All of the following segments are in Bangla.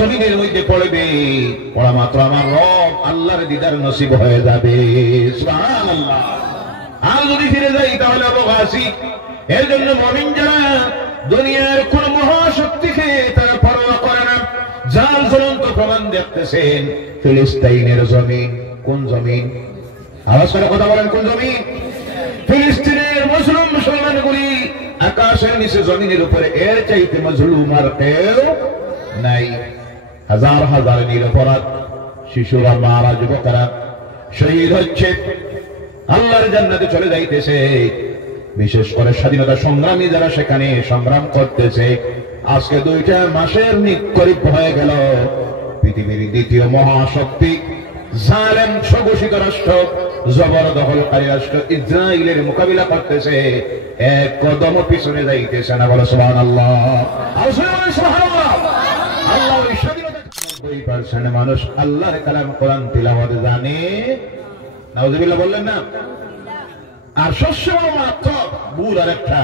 জমিনের মধ্যে পড়বে, পড়া মাত্র আমার রব আল্লাহর দিদার নসিব হয়ে যাবে। সুবহানাল্লাহ। আর যদি ফিরে যাই তাহলে অবকাশী। এর জন্য মুমিন যারা দুনিয়ার কোন মহাশক্তিকে তারা পরোয়া করে না, যার জ্বলন্ত প্রমাণ দেখতেছেন ফিলিস্তিনের জমিন। কোন জমিন? আওয়াজ করে কথা বলেন, কোন জমিন? ফিলিস্তিনের মুসলমানগুলি আকাশের নিচে জমিনের উপরে এর চাইতে মজলুম আর কেউ নাই। হাজার হাজার নিরপরাধ শিশুরা, মারা, যুবকেরা শহীদ হচ্ছে, আল্লাহর জান্নাতে চলে যাইতেছে। বিশেষ করে স্বাধীনতা সংগ্রামী যারা সেখানে সংগ্রাম করতেছে, আজকে 2টা মাসের নিকরিব হয়ে গেল পৃথিবীর দ্বিতীয় মহাশক্তি জালেম স্বঘোষিত রাষ্ট্র, জবরদখলকারী রাষ্ট্র ইসরায়েলের মোকাবিলা করতেছে, এক কদম পিছনে যাইতেছে না। বলো সুবহানাল্লাহ। সুবহানাল্লাহ। আল্লাহ ওই স্বাধীনতা 90% মানুষ আল্লাহর কালাম কোরআন তিলাওয়াত জানে। নাউজুবিল্লাহ বললেন না? আর শস্য মাত্র ভুল আর একটা,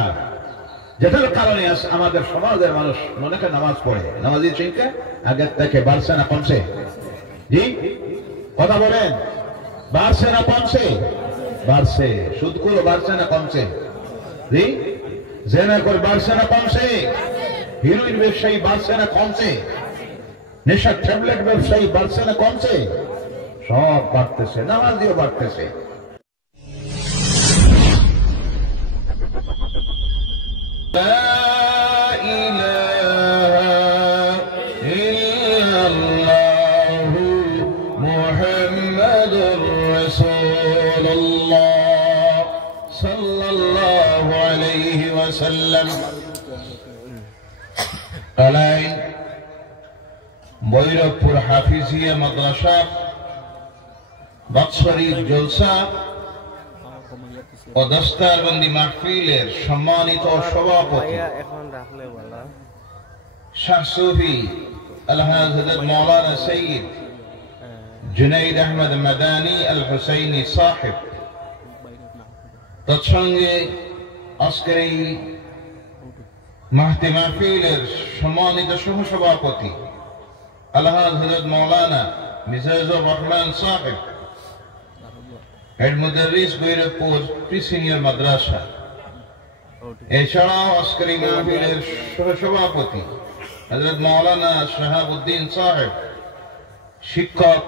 যেটার কারণে আমাদের সমাজের মানুষ মনে করে নামাজ পড়ে, নামাজের সংখ্যা আগের থেকে বাড়ছে না কমছে? জি কথা বলেন, বাড়ছে না কমছে? বাড়ছে। সুদখোর বাড়ছে না কমছে? জি জেনা করে বাড়ছে না কমছে? হিরোইন ব্যবসায়ী বাড়ছে না কমছে? নেশার ট্যাবলেট ব্যবসায়ী বাড়ছে না কমছে? সব বাড়তেছে, নামাজিও বাড়তেছে। ভৈরবপুর হাফিজিয়া মাদ্রাসা বাৎসরিক জলসা ও দস্তারবন্দি মাহফিলের সম্মানিত সভাপতি শাহ সুফি আলহাজ হযরত মাওলানা সৈয়দ জুনাইদ আহমদ মাদানী আল হুসাইনি সাহেব, তৎসঙ্গে আজকের এই মাহফিল মাহফিলের সম্মানিত সহসভাপতি আলহাজ হযরত মাওলানা মিজাজুর রহমান সাহেব, হেড মুদাররিস ভৈরবপুর প্রি সিনিয়র মাদ্রাসা। এছাড়াও আজকের এই মাহফিলের সহসভাপতি হযরত মাওলানা শাহাবুদ্দিন সাহেব, শিক্ষক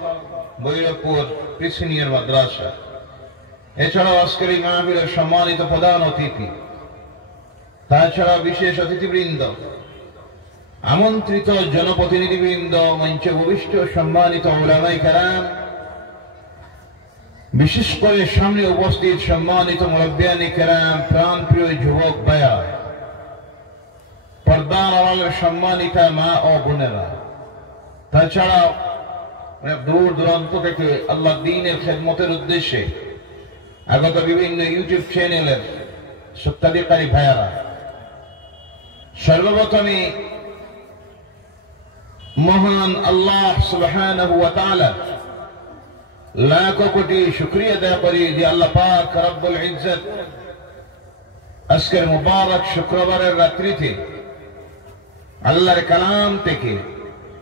ভৈরবপুর প্রি সিনিয়র মাদ্রাসা। এছাড়াও আজকের এই মাহফিলের সম্মানিত প্রধান অতিথি, তাছাড়া বিশেষ অতিথিবৃন্দ, আমন্ত্রিত জনপ্রতিনিধিবৃন্দ, মঞ্চে উপবিষ্ট সম্মানিত উলামায়ে কেরাম, বিশেষ করে সামনে উপস্থিত সম্মানিত মুরব্বিয়ানে কেরাম, প্রাণপ্রিয় যুবক ভাইয়া, পর্দার আড়ালের সম্মানিতা মা ও বোনেরা, তাছাড়া দূর দূরান্ত থেকে আল্লাহ দ্বীনের খেদমতের উদ্দেশ্যে আগত বিভিন্ন ইউটিউব চ্যানেলের সত্যাধিকারী ভাইয়ারা, সর্বপ্রথমে মহান আল্লাহ সুবহানাহু ওয়া তাআলা লাখ কোটি শুকরিয়া আদায় করি যে আল্লাহ পাক রব্বুল ইজ্জত আজকের মুবারক শুক্রবারের রাত্রিতে আল্লাহর কালাম থেকে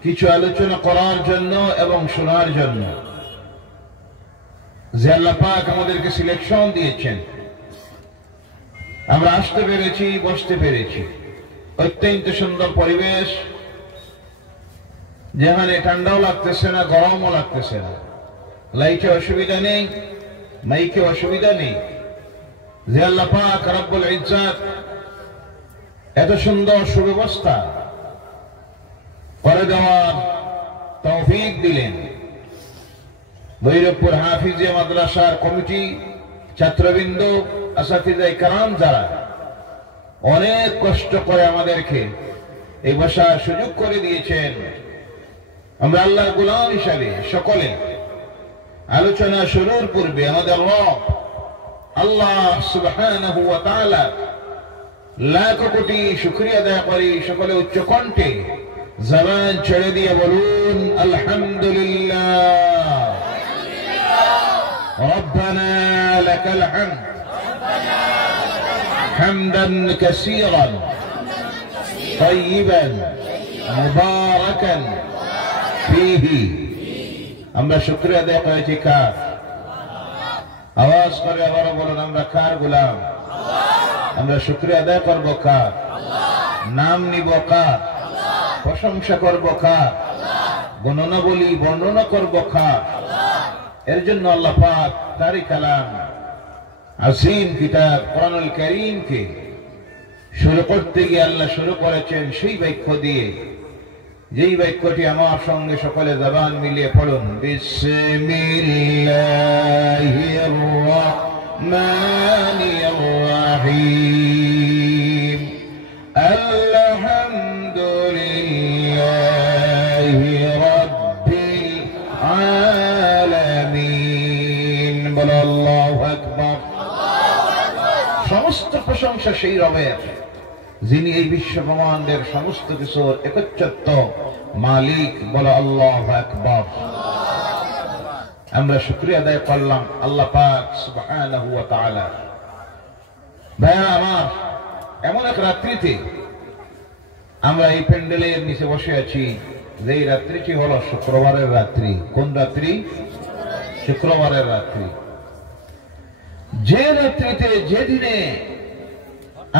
কিছু আলোচনা করার জন্য এবং শোনার জন্য যে আল্লাহ পাক আমাদেরকে সিলেকশন দিয়েছেন, আমরা আসতে পেরেছি, বসতে পেরেছি। অত্যন্ত সুন্দর পরিবেশ, যেখানে ঠান্ডাও লাগতেছে না, গরমও লাগতেছে না, লাইটে অসুবিধা নেই, মাইকে অসুবিধা নেই। যে আল্লাহ পাক রব্বুল ইজ্জত এত সুন্দর সুব্যবস্থা করে দেওয়ার তৌফিক দিলেন, ভৈরবপুর হাফিজিয়া মাদ্রাসার কমিটি, ছাত্রবৃন্দ, আসাতিজা ইকরাম যারা অনেক কষ্ট করে আমাদেরকে এই বসার সুযোগ করে দিয়েছেন, আমরা আল্লাহর গোলাম হিসাবে সকলে আলোচনা শুরুর পূর্বে আমাদের রব আল্লাহ সুবহানাহু ওয়া তাআলা লাখ কোটি শুকরিয়া আদায় করি। সকলে উচ্চ কণ্ঠে জবান ছেড়ে দিয়ে বলুন আলহামদুলিল্লাহ, রব্বানা লাকাল হামদ হামদান কাসীরান তাইয়িবান মুবারাকান ফীহি। আমরা শুকরিয়া আদায় করেছি কার? আওয়াজ করে আবার বলুন, আমরা কার গোলাম? আমরা শুকরিয়া আদায় করবো কার? নাম নিব কার? প্রশংসা করবো কার? গণনা বলি বর্ণনা করবো কার? এর জন্য আল্লাহ পাক তারই কালাম আসীম কিতাব কোরআনুল কারীমকে শুরু করতে গিয়ে আল্লাহ শুরু করেছেন সেই বাক্য দিয়ে, যেই বাক্যটি আমার সঙ্গে সকলে জবান মিলিয়ে পড়ুন। বিসমিল্লাহির রাহমানির রাহিম। আলহামদুলিল্লাহি রাব্বিল আলামিন। বলো আল্লাহু আকবার। সমস্ত প্রশংসা সেই রবের যিনি এই বিশ্ব ব্রহ্মাণ্ডের সমস্ত কিছুর একচ্ছত্র মালিক। বলো আল্লাহু আকবার। আমরা শুকরিয়া আদায় করলাম আল্লাহ পাক সুবহানাহু ওয়া তাআলা। ভাইয়া আমার, এমন এক রাত্রিতে আমরা এই প্যান্ডেলের নিচে বসে আছি, যেই রাত্রিটি হলো শুক্রবারের রাত্রি। কোন রাত্রি? শুক্রবারের রাত্রি। যে রাত্রিতে, যেদিনে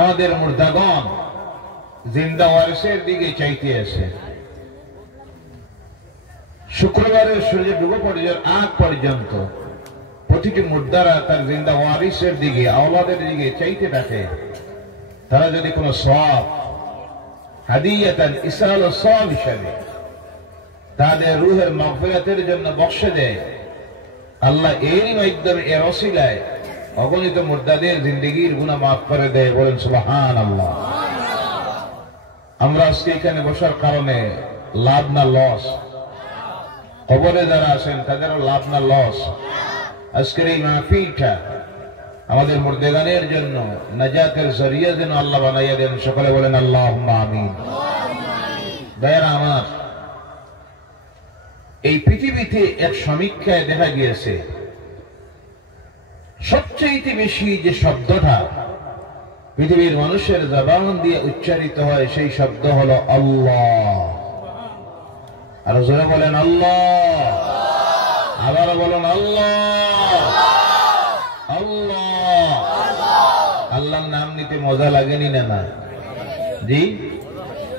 আমাদের মুর্দাগণ জিন্দা ওয়ারিসের দিকে চাইতে আছে, শুক্রবারের সূর্য ডুবে পড়ার আগ পর্যন্ত প্রতিটি মুর্দারা তার জিন্দা ওয়ারিসের দিকে, আওলাদের দিকে চাইতে থাকে। তারা যদি কোনো সওয়াব হাদিয়াতান ইসাল সওয়াব হিসাবে তাদের রূহের মাগফিরাতের জন্য বক্সে দেয়, আল্লাহ এরই মাধ্যমে, এর ওসিলায় অগণিত মুর্দাদের জিন্দেগির গুনাহ মাফ করে দেয়। বলেন সুবহানাল্লাহ। আমরা আজকে এখানে বসার কারণে লাভ না লস? কবরে যারা আছেন তাদেরও লাভ না লস? আজকের এই মাহফিলটা আমাদের মুর্দাগানের জন্য নাজাতের জরিয়া যেন আল্লাহ বানাইয়া দেন। সকলে বলেন আল্লাহুম্মা আমিন। ভাইয়েরা আমার, এই পৃথিবীতে এক সমীক্ষায় দেখা গিয়েছে সবচেয়ে বেশি যে শব্দটা পৃথিবীর মানুষের জবান দিয়ে উচ্চারিত হয় সেই শব্দ হলো আল্লাহ। আর জোরে বলেন আল্লাহ। আবার বলেন আল্লাহ। আল্লাহ। আল্লাহর নাম নিতে মজা লাগেনি না? না জি,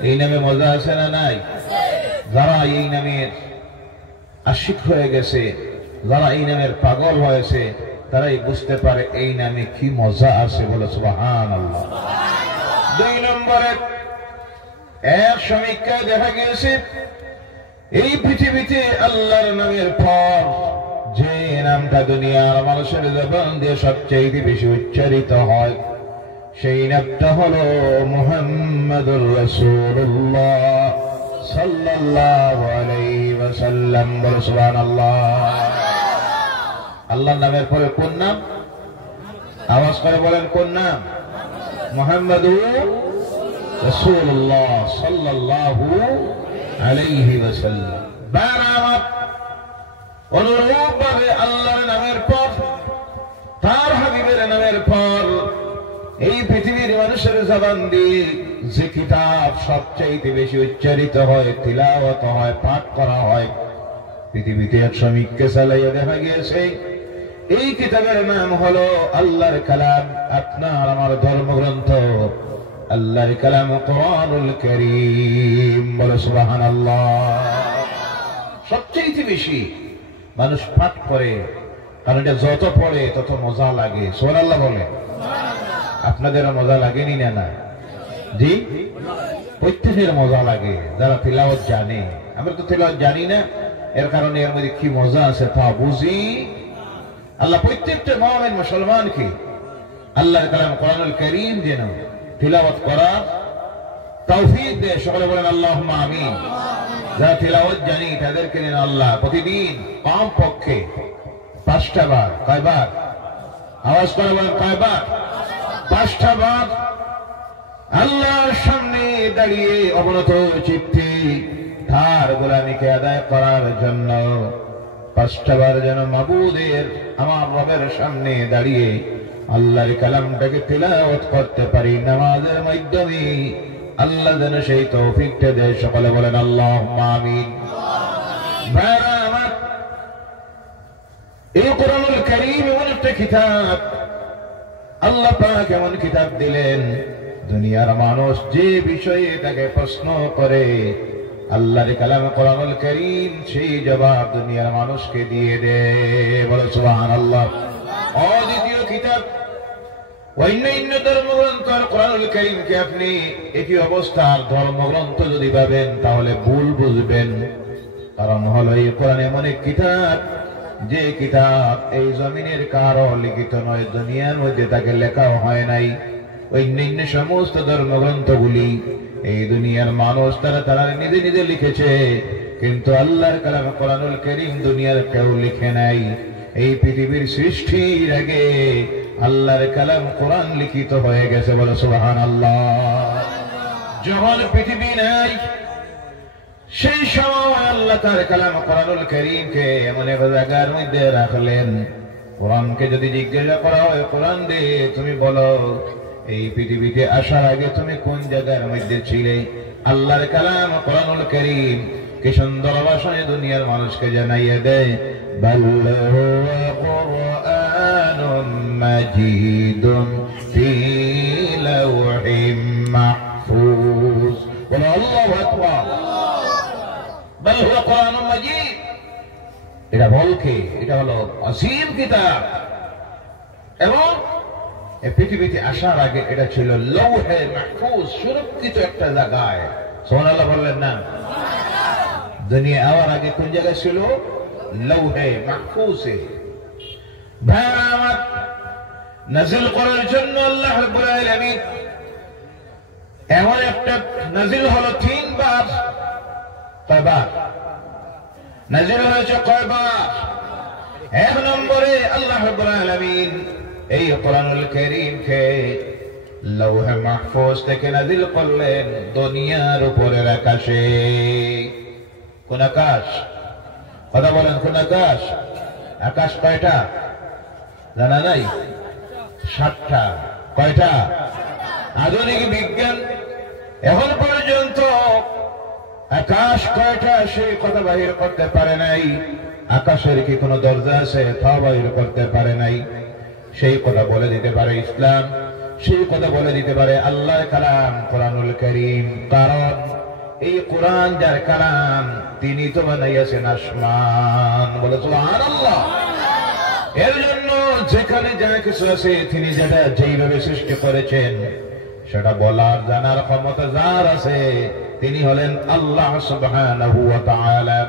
এই নামে মজা আছে না নাই? যারা এই নামের আশিক হয়ে গেছে, যারা এই নামের পাগল হয়েছে, তারাই বুঝতে পারে এই নামে কি মজা আছে। বলে সুবহানাল্লাহ। 2 নম্বরে এক সমীক্ষায় দেখা গিয়েছে এই পৃথিবীতে আল্লাহর নামের পর যে নামটা দুনিয়ার মানুষের জবান দিয়ে সবচেয়ে বেশি উচ্চারিত হয় সেই নামটা হলো মুহাম্মাদুর রাসূলুল্লাহ সাল্লাল্লাহু আলাইহি ওয়াসাল্লাম। বলে সুবহানাল্লাহ। আল্লাহর নামের পরে কোন নাম? আওয়াজ করে বলেন কোন নাম? মুহাম্মাদুর রাসূলুল্লাহ সাল্লাল্লাহু আলাইহি ওয়াসাল্লাম। বারামাত অনুরূপভাবে আল্লাহর নামের পর, তার হাবিবের নামের পর এই পৃথিবীর মানুষের জবান দিয়ে যে কিতাব সবচেয়ে বেশি উচ্চারিত হয়, তিলাওয়াত হয়, পাঠ করা হয়, পৃথিবীতে এক সমীক্ষা চালাইয়া দেখা গিয়েছে এই কিতাবের নাম হলো আল্লাহর কালাম, আপনার আমার ধর্মগ্রন্থ আল্লাহর কালাম কোরআনুল কারীম। বলে সুবহানাল্লাহ। সবচেয়ে বেশি মানুষ পাঠ করে, কারণ এটা যত পড়ে তত মজা লাগে। সুবহানাল্লাহ বলে। আপনাদেরও মজা লাগেনি না? না জি, প্রত্যেকের মজা লাগে যারা তিলাওয়াত জানে। আমরা তো তিলাওয়াত জানি না, এর কারণে এর মধ্যে কি মজা আছে তা বুঝি। আল্লাহ প্রত্যেকটা মুমিন মুসলমানকে আল্লাহর কালাম কোরআনুল কারীম যেন তিলাওয়াত করার তৌফিক দেয়। সকলে বলেন আল্লাহুম্মা আমিন। যারা তিলাওয়াত জানি তাদেরকে যেন আল্লাহ প্রতিদিন কমপক্ষে 5টা বার, কয়বার? আওয়াজ করে বলেন কয়বার? 5টা বার আল্লাহর সামনে দাঁড়িয়ে অবনত চিত্তে তার গোলামীকে আদায় করার জন্য 5টা বার যেন মাবুদের, আমার রবের সামনে দাঁড়িয়ে আল্লাহর কালামটাকে তিলাওয়াত করতে পারি। নামাজের মাধ্যমে আল্লাহ যেন সেই তৌফিকটা দেয়। সকলে বলেন আল্লাহুম্মা আমিন। ভাইরা আমার, এই কোরআনুল কারীম এমন একটা কিতাব, আল্লাহ পাক এমন কিতাব দিলেন, দুনিয়ার মানুষ যে বিষয়ে তাকে প্রশ্ন করে আল্লাহর কালাম কোরআনুল কারীম সেই জবাব দুনিয়ার মানুষকে দিয়ে দেয়। বলো সুবহানাল্লাহ। অদ্বিতীয় কিতাব। অন্যান্য ধর্মগ্রন্থ আর কোরআনুল কারীমকে আপনি একই অবস্থার ধর্মগ্রন্থ যদি ভাবেন তাহলে ভুল বুঝবেন। কারণ হলো এই কোরআন এমন এক কিতাব, যে কিতাব এই জমিনের কারো লিখিত নয়, দুনিয়ার মধ্যে তাকে লেখাও হয় নাই। অন্যান্য সমস্ত ধর্মগ্রন্থগুলি এই দুনিয়ার মানুষ তারা নিজে নিজে লিখেছে, কিন্তু আল্লাহর কালাম কোরআনুল কারীম দুনিয়ার কেউ লিখে নাই। এই পৃথিবীর সৃষ্টির আগে আল্লাহর কালাম কোরআন লিখিত হয়ে গেছে। বলো সুবহানাল্লাহ। যখন পৃথিবী নাই সেই সময় আল্লাহ তার কালাম কোরআনুল কারীমকে এমন এক জায়গার মধ্যে রাখলেন, কোরআনকে যদি জিজ্ঞাসা করা হয় কোরআন দে তুমি বলো এই পৃথিবীতে আসার আগে তুমি কোন জায়গার মধ্যে ছিলে, আল্লাহর কালাম কোরআনুল কারীম কি সুন্দর ভাষায় দুনিয়ার মানুষকে জানাইয়ে দেয়, বাল হুয়া কুরআনুম মাজিদুন ফি লাওহিম মাহফুজ। বলো আল্লাহু আকবার। বাল হুয়া কুরআনুম মাজিদ, এটা বলকে এটা হলো আসীম কিতাব, এবং এই পৃথিবীতে আসার আগে এটা ছিল লৌহে মাহফুজ, সুরক্ষিত একটা জায়গায়। সুবহানাল্লাহ বললেন না? দুনিয়া আওয়ার আগে কোন জায়গায় ছিল? লৌহে মাহফুজে। ভাইরা আমার, নাজিল করার জন্য আল্লাহ রাব্বুল আলামিন এমন একটা নাজিল হলো 3 বার। কয়বার নাজিল হয়েছে? কয়বার? 1 নম্বরে আল্লাহ রাব্বুল আলামিন এই কোরআনুল কারীমকে লৌহে মাহফুজ থেকে নাজিল করলেন দুনিয়ার উপরের আকাশে। কোন আকাশ? কথা বলেন, কোন আকাশ? আকাশ কয়টা জানা নাই? 7টা। কয়টা? আধুনিক বিজ্ঞান এখন পর্যন্ত আকাশ কয়টা সেই কথা বাহির করতে পারে নাই। আকাশের কি কোনো দরজা আছে? তা বাহির করতে পারে নাই। সেই কথা বলে দিতে পারে ইসলাম, সেই কথা বলে দিতে পারে আল্লাহর কালাম কোরআনুল কারীম। কারণ এই কোরআন যার কালাম তিনি তো বানাইয়াছেন আসমান। বলে সুবহানাল্লাহ। এর জন্য যেখানে যা কিছু আছে তিনি যেটা যেইভাবে সৃষ্টি করেছেন সেটা বলার জানার ক্ষমতা যার আছে তিনি হলেন আল্লাহ সুবহানাহু ওয়া তাআলা।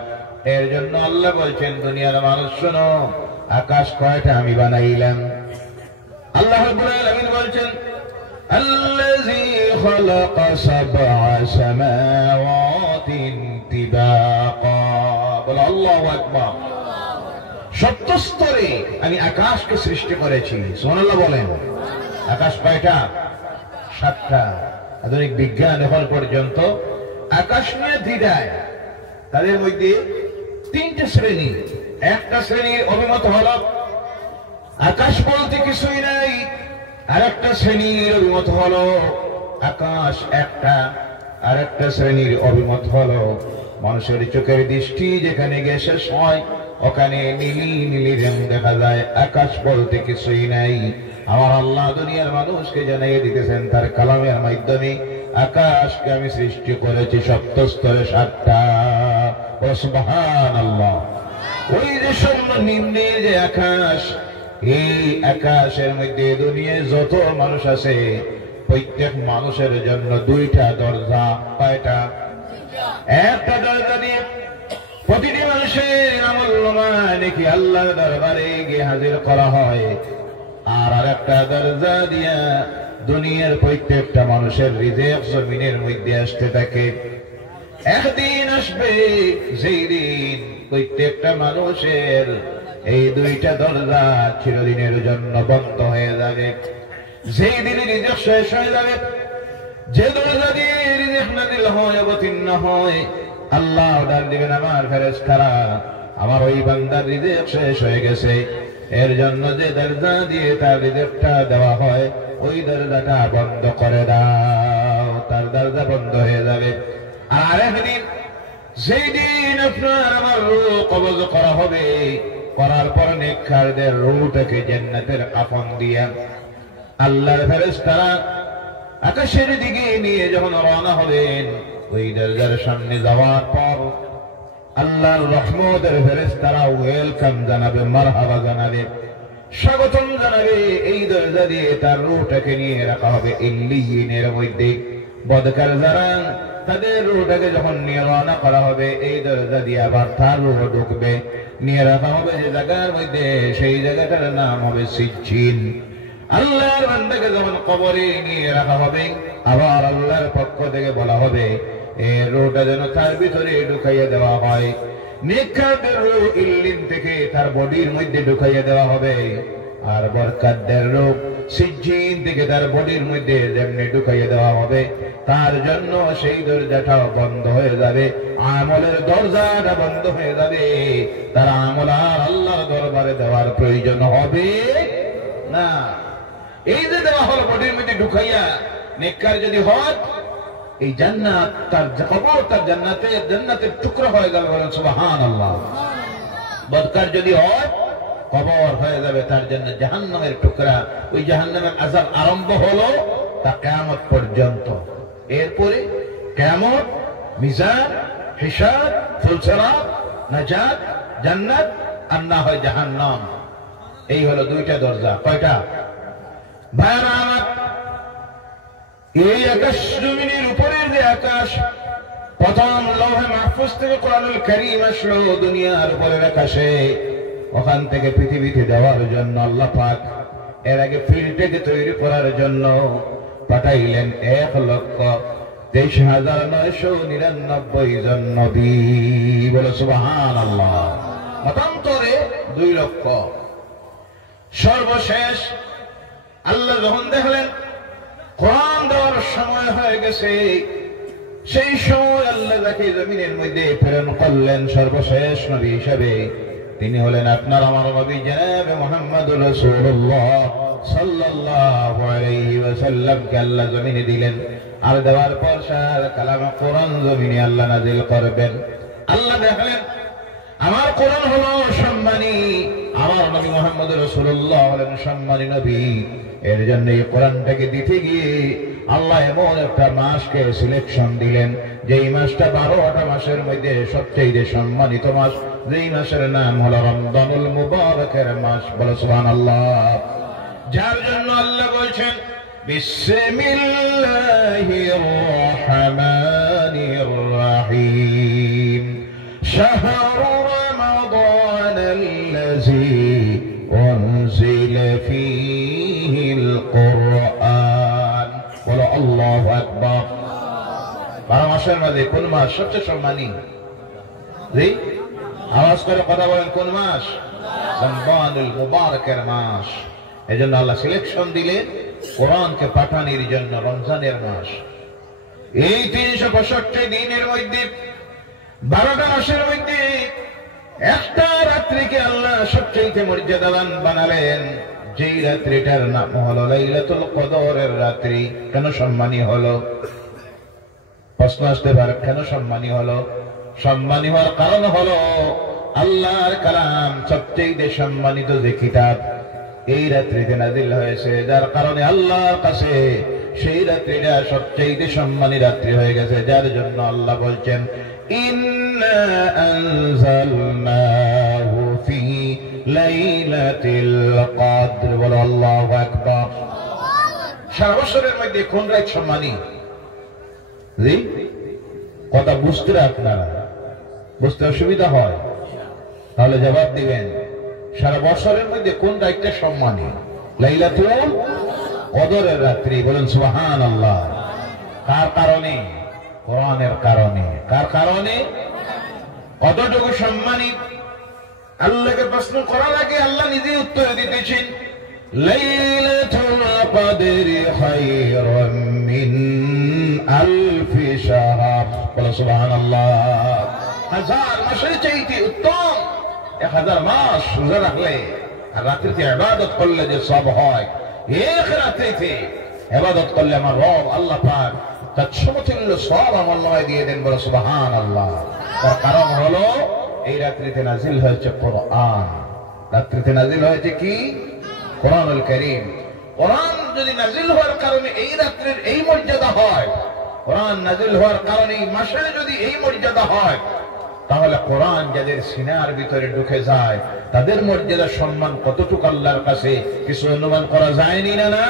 এর জন্য আল্লাহ বলছেন দুনিয়ার মানুষ শোনো, আকাশ কয়টা আমি বানাইলাম। আল্লাহ রাব্বুল আলামিন বলছেন আল্লাযী খালাকা সাবআ সামাওয়াতিন তিবাকা। বলো আল্লাহু আকবার। 7 স্তরে আমি আকাশকে সৃষ্টি করেছি। সুবহানাল্লাহ বলেন। আকাশ কয়টা? 7টা। আধুনিক বিজ্ঞান এখন পর্যন্ত আকাশ নিয়ে দ্বিধায়। তাদের মধ্যে 3টে শ্রেণী। একটা শ্রেণীর অভিমত হলো আকাশ বলতে কিছুই নাই, আর একটা শ্রেণীর অভিমত হলো আকাশ একটা, আর একটা শ্রেণীর অভিমত হলো মানুষের চোখের দৃষ্টি যেখানে গিয়ে শেষ হয় ওখানে নীলি নীলি রং দেখা যায়, আকাশ বলতে কিছুই নাই। আমার আল্লাহ দুনিয়ার মানুষকে জানিয়ে দিতেছেন তার কালামের মাধ্যমে আকাশকে আমি সৃষ্টি করেছি 7 স্তরে 7টা। সুবহানাল্লাহ। ওই যে সর্বনিম্নে যে আকাশ, এই আকাশের মধ্যে দুনিয়ায় যত মানুষ আছে প্রত্যেক মানুষের জন্য 2টা দরজা। কয়টা? 1টা দরজা দিয়ে প্রতিটি মানুষের আমলনামা নাকি আল্লাহর দরবারে গিয়ে হাজির করা হয়, আর আরেকটা দরজা দিয়া দুনিয়ার প্রত্যেকটা মানুষের রিজিক জমিনের মধ্যে আসতে থাকে। একদিন আসবে যেই দিন প্রত্যেকটা মানুষের এই 2টা দরজা চিরদিনের জন্য বন্ধ হয়ে যাবে। যেই দিনে রিজিক শেষ হয়ে যাবে, যে দরজা দিয়ে রিজিক নাযিল হয় অবতীর্ণ হয়, আল্লাহ অর্ডার দিবেন আমার ফেরেশতারা আমার ওই বান্দার রিজিক শেষ হয়ে গেছে, এর জন্য যে দরজা দিয়ে তার রিজিকটা দেওয়া হয় ওই দরজাটা বন্ধ করে দাও। তার দরজা বন্ধ হয়ে যাবে। আর একদিন সেই দিন আপনার আমার রূহ কবজ করা হবে, করার পর নেককারদের রূহটাকে জান্নাতের কাফন দিয়া আল্লাহর ফেরেশতারা আকাশের দিকে নিয়ে যখন রওনা হবেন, ওই দরজার সামনে যাওয়ার পর আল্লাহর রহমতের ফেরেশতারা ওয়েলকাম জানাবে, মারহাবা জানাবে, স্বাগতম জানাবে। এই দরজা দিয়ে তার রূহটাকে নিয়ে রাখা হবে ইল্লিয়িনের মধ্যে। বদকার যারা তাদের রূহটাকে যখন নিয়ে রওনা করা হবে, এই দরজা দিয়ে আবার তার রূহ ঢুকবে, নিয়ে রাখা হবে যে জায়গার মধ্যে, সেই জায়গাটার নাম হবে সিজ্জিন। আল্লাহর বান্দাকে যখন কবরে নিয়ে রাখা হবে, আবার আল্লাহর পক্ষ থেকে বলা হবে এই রূহটা যেন তার ভিতরে ঢুকাইয়া দেওয়া হয়। নেককারদের রূহ ইল্লিন থেকে তার বডির মধ্যে ঢুকাইয়া দেওয়া হবে, আর বরকতদের রূহ সিজ্জিন থেকে তার বডির মধ্যে যেমনি ঢুকাইয়া দেওয়া হবে। তার জন্য সেই দরজাটাও বন্ধ হয়ে যাবে, আমলের দরজাটা বন্ধ হয়ে যাবে। তার আমল আর আল্লাহর দরবারে দেওয়ার প্রয়োজন হবে না। এই যে দেওয়া হলো বডির মধ্যে ঢুকাইয়া, নেককার যদি হয় এই জান্নাত তার কবর, তার জান্নাতের টুকরা হয়ে যাবে, বলেন সুবহানাল্লাহ। বদকার যদি হয় কবর হয়ে যাবে তার জন্য জাহান্নামের টুকরা। ওই জাহান্নামের আযাব আরম্ভ হলো তা কিয়ামত পর্যন্ত। এরপরে কিয়ামত, মিজান, হিসাব, ফুলসিরাত, নাজাত, জান্নাত, আর না হয় জাহান্নাম। এই হলো দুইটা দরজা। কয়টা? ভাইরা আমার, এই আকাশ জমিনের উপরের যে আকাশ, প্রথম লৌহে মাহফুজ থেকে কোরআনুল কারীম আসলো দুনিয়ার উপরের আকাশে, ওখান থেকে পৃথিবীতে দেওয়ার জন্য আল্লাহ পাক এর আগে ফিল্ডটাকে তৈরি করার জন্য পাঠাইলেন 1,23,999 জন নবী। বলে সুবহানাল্লাহ। মতান্তরে 2 লক্ষ। সর্বশেষ আল্লাহ যখন দেখলেন কোরআন দেওয়ার সময় হয়ে গেছে, সেই সময় আল্লাহ যাকে জমিনের মধ্যে প্রেরণ করলেন সর্বশেষ নবী হিসাবে, তিনি হলেন আপনার আমার নবী জনাবে মুহাম্মদুর রাসূলুল্লাহ সাল্লাল্লাহু আলাইহি ওয়াসাল্লামকে আল্লাহ জমিনে দিলেন। আর দেওয়ার পর সার কালাম কোরআন জমিনে আল্লাহ নাযিল করবেন। আল্লাহ দেখলেন আমার কোরআন হলো সম্মানী, আমার নবী মুহাম্মদুর রাসূলুল্লাহ হলেন সম্মানী নবী। এর জন্য এই কোরআনটাকে দিতে গিয়ে আল্লাহ এমন একটা মাসকে সিলেকশন দিলেন, যেই মাসটা 12টা মাসের মধ্যে সবচেয়ে সম্মানিত মাস, যেই মাসের নাম হলো রমজানুল মুবারকের মাস। বলো সুবহানাল্লাহ। যার জন্য আল্লাহ বলছেন বিসমিল্লাহির রহমানির রহিম, শাহরু রমাদানাল্লাযী উনজিলা ফীহিল কুরআন। বলো আল্লাহু আকবার। 12 মাসের মধ্যে কোন মাস সবচেয়ে সম্মানী? জি, আওয়াজ করে কথা বলেন, কোন মাস? রমজানুল মুবারকের মাস। এজন্য আল্লাহ সিলেকশন দিলেন কোরআনকে পাঠানোর জন্য রমজানের মাস। এই 365 দিনের মধ্যে 12টা মাসের মধ্যে একটা রাত্রিকে আল্লাহ সবচেয়ে মর্যাদাবান বানালেন, যেই রাত্রিটার নাম হলো লাইলাতুল কদরের রাত্রি। কেন সম্মানী হলো? প্রশ্ন আসতে পারে, কেন সম্মানী হলো? সম্মানী হওয়ার কারণ হলো আল্লাহর কালাম সবচেয়ে সম্মানিত যে কিতাব এই রাত্রিতে নাযিল হয়েছে, যার কারণে আল্লাহর কাছে সেই রাত্রিটা সবচেয়ে সম্মানী রাত্রি হয়ে গেছে। যার জন্য আল্লাহ বলছেন ইন্না আনজালনাহু ফি লাইলাতিল কদর। বলো আল্লাহু আকবার। সারা বছরের মধ্যে কোন রাত সম্মানী? জি, কথা বুঝতে আপনারা বুঝতে অসুবিধা হয়, তাহলে জবাব দিবেন সারা বছরের মধ্যে কোন রাতটা সম্মানী? লাইলাতুল কদরের রাত্রি। বলেন সুবহানাল্লাহ। কার কারণে? কোরআনের কারণে। কার কারণে? কতটুকু সম্মানী? আল্লাহকে প্রশ্ন করার আগে আল্লাহ নিজে উত্তর দিতেছেন, লাইলাতুল কদরি খায়রুম মিন আলফি শাহর। বলো সুবহানাল্লাহ। 1000 মাসের চাইতে উত্তম। 1000 মাস রোজা রাখলে আর রাত্রিতে ইবাদত করলে যে সব হয়, এক রাত্রিতে ইবাদত করলে আমার রব আল্লাহ পাক তার সমতুল্য সব আমল নামায় দিয়ে দেন। বলো সুবহানাল্লাহ। তার কারণ হলো এই রাত্রিতে নাজিল হয়েছে কোরআন। রাত্রিতে নাজিল হয়েছে কি? কোরআনুল কারীম। কোরআন যদি নাজিল হওয়ার কারণে এই রাত্রির এই মর্যাদা হয়, কোরআন নাজিল হওয়ার কারণে এই মাসের যদি এই মর্যাদা হয়, তাহলে কোরআন যাদের সিনার ভিতরে ঢুকে যায় তাদের মর্যাদা সম্মান কতটুকু আল্লাহর কাছে কিছু অনুমান করা যায়নি না? না,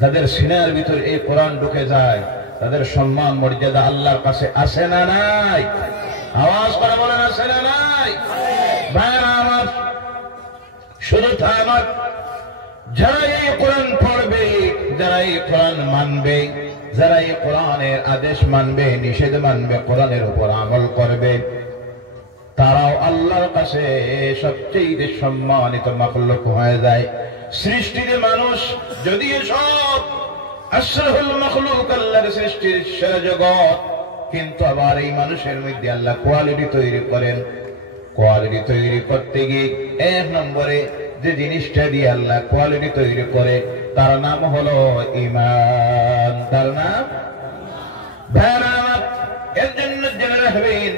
যাদের সিনার ভিতরে এই কোরআন ঢুকে যায় তাদের সম্মান মর্যাদা আল্লাহর কাছে আসে না নাই? আওয়াজ করে বলেন আসে না নাই? ভাইরা আমার, শুধু তা আমার, যারা এই কোরআন পড়বে, যারা এই কোরআন মানবে, যারা এই কোরআনের আদেশ মানবে, নিষেধ মানবে, কোরআনের উপর আমল করবে, তারাও আল্লাহর কাছে সবচেয়ে সম্মানিত মাখলুক হয়ে যায়। সৃষ্টির মানুষ যদিও সব আশরাফুল মাখলুক, আল্লাহর সৃষ্টির সেরা জগৎ, কিন্তু আবার এই মানুষের মধ্যে আল্লাহ কোয়ালিটি তৈরি করেন। কোয়ালিটি তৈরি করতে গিয়ে এক নম্বরে যে জিনিসটা দিয়ে আল্লাহ কোয়ালিটি তৈরি করে তার নাম হলো ঈমান। তার নাম এর জন্য জেনে রাখবেন,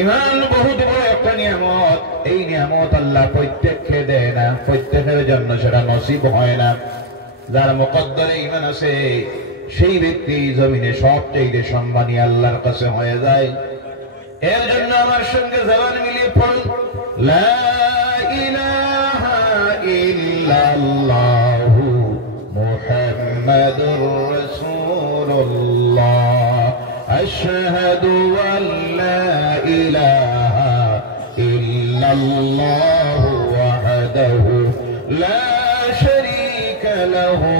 ঈমান বহুত বড় একটা নিয়ামত। এই নিয়ামত আল্লাহ প্রত্যেককে দেয় না, প্রত্যেকের জন্য সেটা নসিব হয় না। যার মুকদ্দরে ঈমান আছে সেই ব্যক্তি জমিনে সবচেয়ে সম্মানী আল্লাহর কাছে হয়ে যায়। এর জন্য আমার সঙ্গে জবান মিলিয়ে পড়ুন, লা ইলাহা ইল্লাল্লাহু মুহাম্মাদুর রাসূলুল্লাহ, আশহাদু আল্লা ইলাহা ইল্লাল্লাহু ওয়াহদাহু লা শারীকা লাহু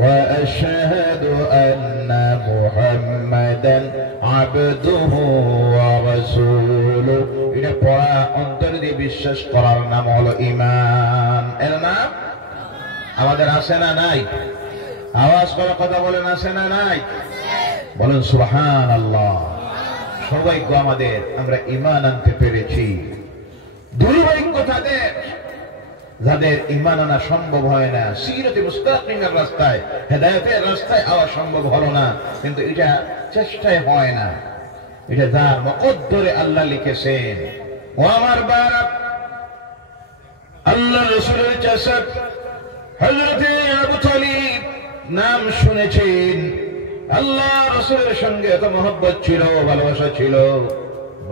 ওয়া আশহাদু আন্না মুহাম্মাদান আবদুহু ওয়া রাসূলুহু। এটা পড়া অন্তর দিয়ে বিশ্বাস করার নাম হলো ঈমান। এর নাম আমাদের আছে না নাই? আওয়াজ করে কথা বলেন, আছে না নাই? বলেন সুবহানাল্লাহ। সৌভাগ্য আমাদের, আমরা ঈমান আনতে পেরেছি। দুর্ভাগ্য তাদের যাদের ঈমান আনা সম্ভব হয় না। সিরাতে মুস্তাকিমের রাস্তায়, হেদায়েতের রাস্তায় আওয়া সম্ভব হলো না, কিন্তু এটা চেষ্টায় হয় না। এটা যার মুকদ্দরে আল্লাহ লিখেছেন। ও আমার বাবা, আল্লাহ রাসূলের চাচা হযরতে আবু তালিব নাম শুনেছেন। আল্লাহ রাসূলের সঙ্গে এত মহব্বত ছিল, ভালোবাসা ছিল।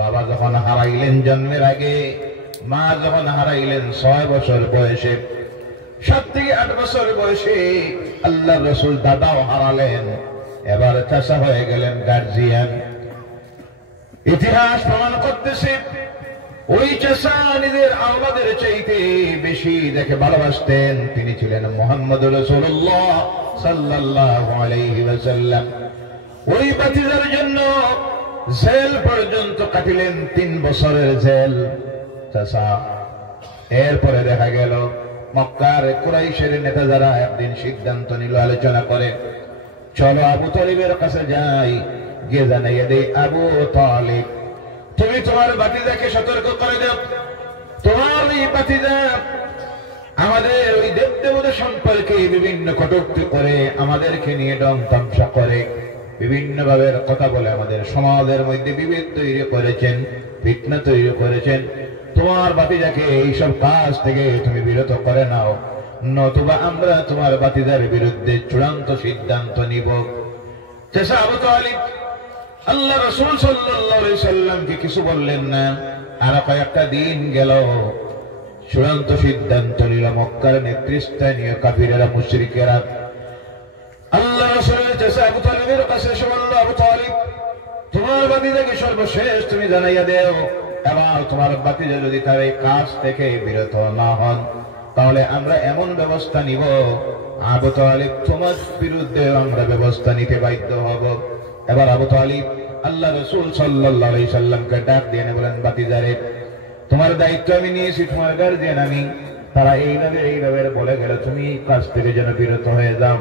বাবা যখন হারাইলেন জন্মের আগে, মা যখন হারাইলেন 6 বছর বয়সে, 7 থেকে 8 বছর বয়সে আল্লাহ রাসূল দাদাও হারালেন। এবার চাচা হয়ে গেলেন গার্জিয়ান। ইতিহাস প্রমাণ করতেছে ওই চাচা নিজের আওলাদের চাইতে বেশি দেখে ভালোবাসতেন। তিনি ছিলেন মুহাম্মদুর রাসূলুল্লাহ সাল্লাল্লাহু আলাইহি ওয়াসাল্লাম। ওই ভাতিজার জন্য জেল পর্যন্ত কাটিলেন, 3 বছরের জেল চাচা। এরপরে দেখা গেল মক্কার কুরাইশের নেতা যারা একদিন সিদ্ধান্ত নিল, আলোচনা করে, চলো আবু তালিবের কাছে যাই, গিয়ে জানাইয়া দেই, আবু তালিব তুমি তোমার ভাতিজাকে সতর্ক করে দাও, তোমার এই ভাতিজা আমাদের ওই দেবদেবতা সম্পর্কে বিভিন্ন কটূক্তি করে, আমাদেরকে নিয়ে ডং তামসা করে, বিভিন্ন ভাবে কথা বলে আমাদের সমাজের মধ্যে বিভেদ তৈরি করেছেন, ফিতনা তৈরি করেছেন। তোমার ভাতিজাকে এইসব কাজ থেকে তুমি বিরত করে নাও, নতুবা আমরা তোমার ভাতিজার বিরুদ্ধে চূড়ান্ত সিদ্ধান্ত নিব। চাচা আবু তালিব আল্লাহ রাসূল সাল্লাল্লাহু আলাইহি সাল্লামকে কিছু বললেন না। আর কয়েকটা দিন গেল, চূড়ান্ত সিদ্ধান্ত নিল মক্কার নেতৃস্থানীয় কাফিরেরা, মুশরিকেরা। আল্লাহ রাসূলের চাচা আবু তালিবের কাছে এসে বলল, আবু তালিব তোমার ভাতিজাকে সর্বশেষ তুমি জানাইয়া দেও, এবার তোমার ভাতিজা যদি তার এই কাজ থেকে বিরত না হন, তাহলে আমরা এমন ব্যবস্থা নিব, আবু তালিব তোমার বিরুদ্ধে আমরা ব্যবস্থা নিতে বাধ্য হব। এবার আবু তালিব আল্লাহ রাসূল সাল্লাল্লাহু আলাইহি সাল্লামকে ডাক দিয়ে বলেন, ভাতিজারে তোমার দায়িত্ব আমি নিয়েছি, তোমার গার্জিয়ান আমি। তারা এইভাবে বলে গেল, তুমি কাজ থেকে যেন বিরত হয়ে যাও,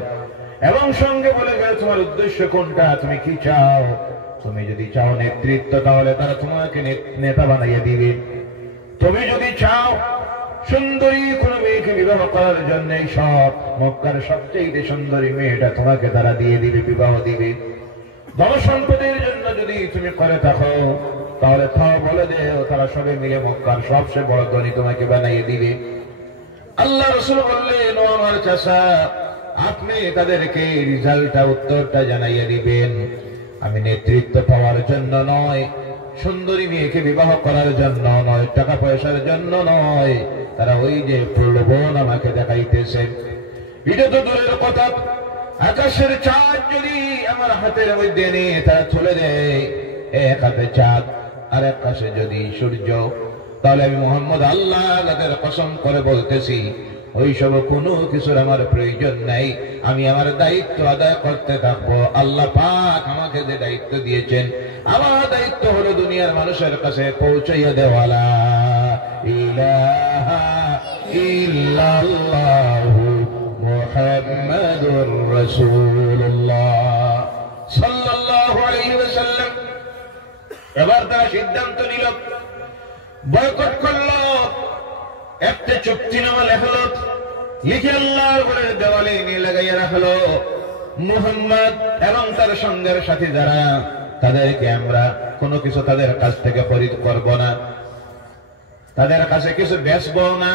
এবং সঙ্গে বলে গেল তোমার উদ্দেশ্য কোনটা, তুমি কি চাও। তুমি যদি চাও নেতৃত্ব, তাহলে তারা তোমাকে নেতা বানাইয়া দিবে। তুমি যদি চাও সুন্দরী কোন মেয়েকে বিবাহ করার জন্য, সব মক্কার সবচেয়ে সুন্দরী মেয়েটা তোমাকে তারা দিয়ে দিবে, বিবাহ দিবে। ধন সম্পদের জন্য যদি তুমি করে থাকো, তাহলে তাও বলে দে তারা সবে মিলে মক্কার সবচেয়ে বড় ধনী তোমাকে বানাইয়ে দিবে। আল্লাহ রাসূল বললেন, ও আমার চাচা, আপনি তাদেরকে রেজাল্টটা উত্তরটা জানাইয়ে দিবেন। আমি নেতৃত্ব পাওয়ার জন্য নয়, সুন্দরী মেয়েকে বিবাহ করার জন্য নয়, টাকা পয়সার জন্য নয়, তারা ওই যে প্রলোভন আমাকে দেখাইতেছে। এটা তো দূরের কথা, আকাশের চাঁদ যদি আমার হাতের মধ্যে নিয়ে তারা তুলে দেয়, এক হাতে চাঁদ আর এক পাশে যদি সূর্য, তাহলে আমি মুহাম্মদ আল্লাহর কসম করে বলতেছি ওই সব কোনো কিছুর আমার প্রয়োজন নাই। আমি আমার দায়িত্ব আদায় করতে থাকবো। আল্লাহ পাক আমাকে যে দায়িত্ব দিয়েছেন, আমার দায়িত্ব হলো দুনিয়ার মানুষের কাছে পৌঁছাইয়া দেওয়া। লা ইলাহা ইল্লাল্লাহু মুহাম্মাদুর রাসূলুল্লাহ সাল্লাল্লাহু আলাইহি ওয়াসাল্লাম। এবার তারা সিদ্ধান্ত নিল, বয়কট করলো। একটা চুক্তিনামা লেখলো, লিখে আল্লাহর ঘরের দেওয়ালে নিয়ে লাগাইয়া রাখলো, মুহাম্মদ এবং তার সঙ্গের সাথী যারা, তাদেরকে আমরা কোনো কিছু তাদের কাছ থেকে খরিদ করব না, তাদের কাছে কিছু বেচবো না,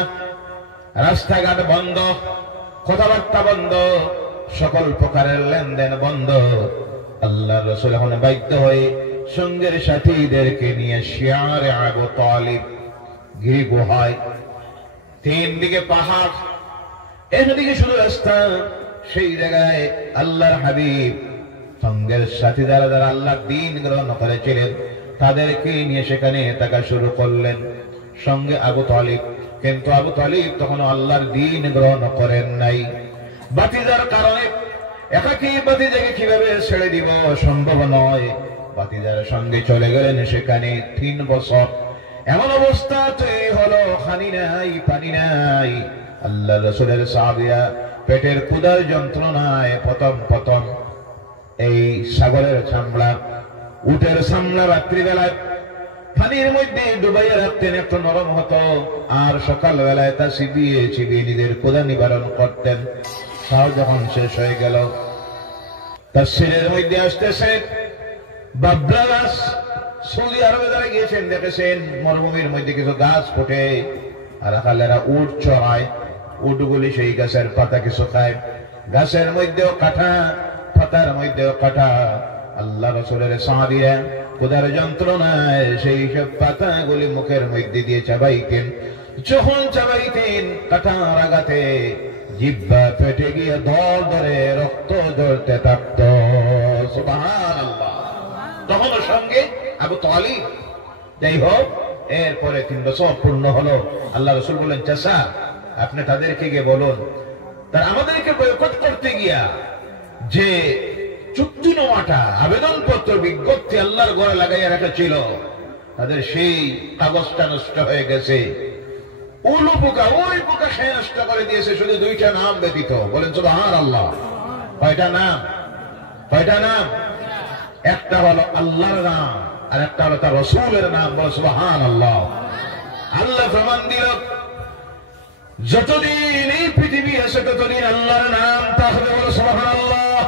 রাস্তাঘাট বন্ধ, কথাবার্তা বন্ধ, সকল প্রকারের লেনদেন বন্ধ। আল্লাহ রাসূল এখন বাধ্য হয়ে সঙ্গের সাথীদেরকে নিয়ে শিয়ারে আবু তালিব গিরি গুহায়, তিন দিকে পাহাড়, একদিকে শুধু রাস্তা, সেই জায়গায় আল্লাহর হাবিব সঙ্গের সাথী যারা যারা আল্লাহর দ্বীন গ্রহণ করেছিলেন তাদেরকে নিয়ে সেখানে থাকা শুরু করলেন, সঙ্গে আবু তালিব। কিন্তু আবু তালিব তখন আল্লাহর দ্বীন গ্রহণ করেন নাই। বাতিজার কারণে একাকী বাতিজাকে কিভাবে ছেড়ে দিব সম্ভব নয়। বাতিজার সঙ্গে চলে গেলেন সেখানে 3 বছর। এমন অবস্থা তৈরি হলো, খানি নাই, পানি নাই। আল্লাহ রাসূলের সাহাবীরা পেটের ক্ষুধার যন্ত্রণায় প্রথম এই ছাগলের চামড়া, উটের চামড়া রাত্রিবেলায় পানির মধ্যে ডুবাইয়া রাখতেন, একটু নরম হতো, আর সকাল বেলায় তা চিবিয়ে নিজের ক্ষুধা নিবারণ করতেন। তাও যখন শেষ হয়ে গেল, তার শরীরের মধ্যে আসতেছে বাবলা গাছ। সৌদি আরবে যারা গিয়েছেন দেখেছেন মরুভূমির মধ্যে কিছু গাছ ফোটে, আর আকালেরা উট চড়ায়, উটগুলি সেই গাছের পাতা কিছু খায়। গাছের মধ্যেও কাঁটা, পাতার মধ্যেও কাঁটা। আল্লাহ রাসূলের সাহাবীরা ক্ষুধার যন্ত্রণায় সেই সব পাতাগুলি মুখের মধ্যে দিয়ে চাবাইতেন। যখন চাবাইতেন কাঁটার আঘাতে জিহ্বা ফেটে গিয়ে দর ধরে রক্ত ঝরতে থাকত। সুবহানাল্লাহ। তখন সঙ্গে আবু তালিব। যাই হোক, এরপরে 3 বছর পূর্ণ হলো। আল্লাহ রাসূল বললেন, চাচা আপনি তাদেরকে গিয়ে বলুন, তার আমাদেরকে বয়কট করতে গিয়া যে চুক্তিনামাটা, আবেদনপত্র, বিজ্ঞপ্তি আল্লাহর ঘরে লাগাইয়া রাখা ছিল, তাদের সেই কাগজটা নষ্ট হয়ে গেছে। উলু পোকা, ওই পোকা খেয়ে নষ্ট করে দিয়েছে, শুধু 2টা নাম ব্যতীত। বলেন সুবহানাল্লাহ। কয়টা নাম? কয়টা নাম? একটা হলো আল্লাহর নাম, আর একটা হলো তার রাসূলের নাম। বল সুবহানাল্লাহ। আল্লাহ ফরমান দিল, যতদিন এই পৃথিবী আছে ততদিন আল্লাহর নাম থাকবে। বল সুবহানাল্লাহ।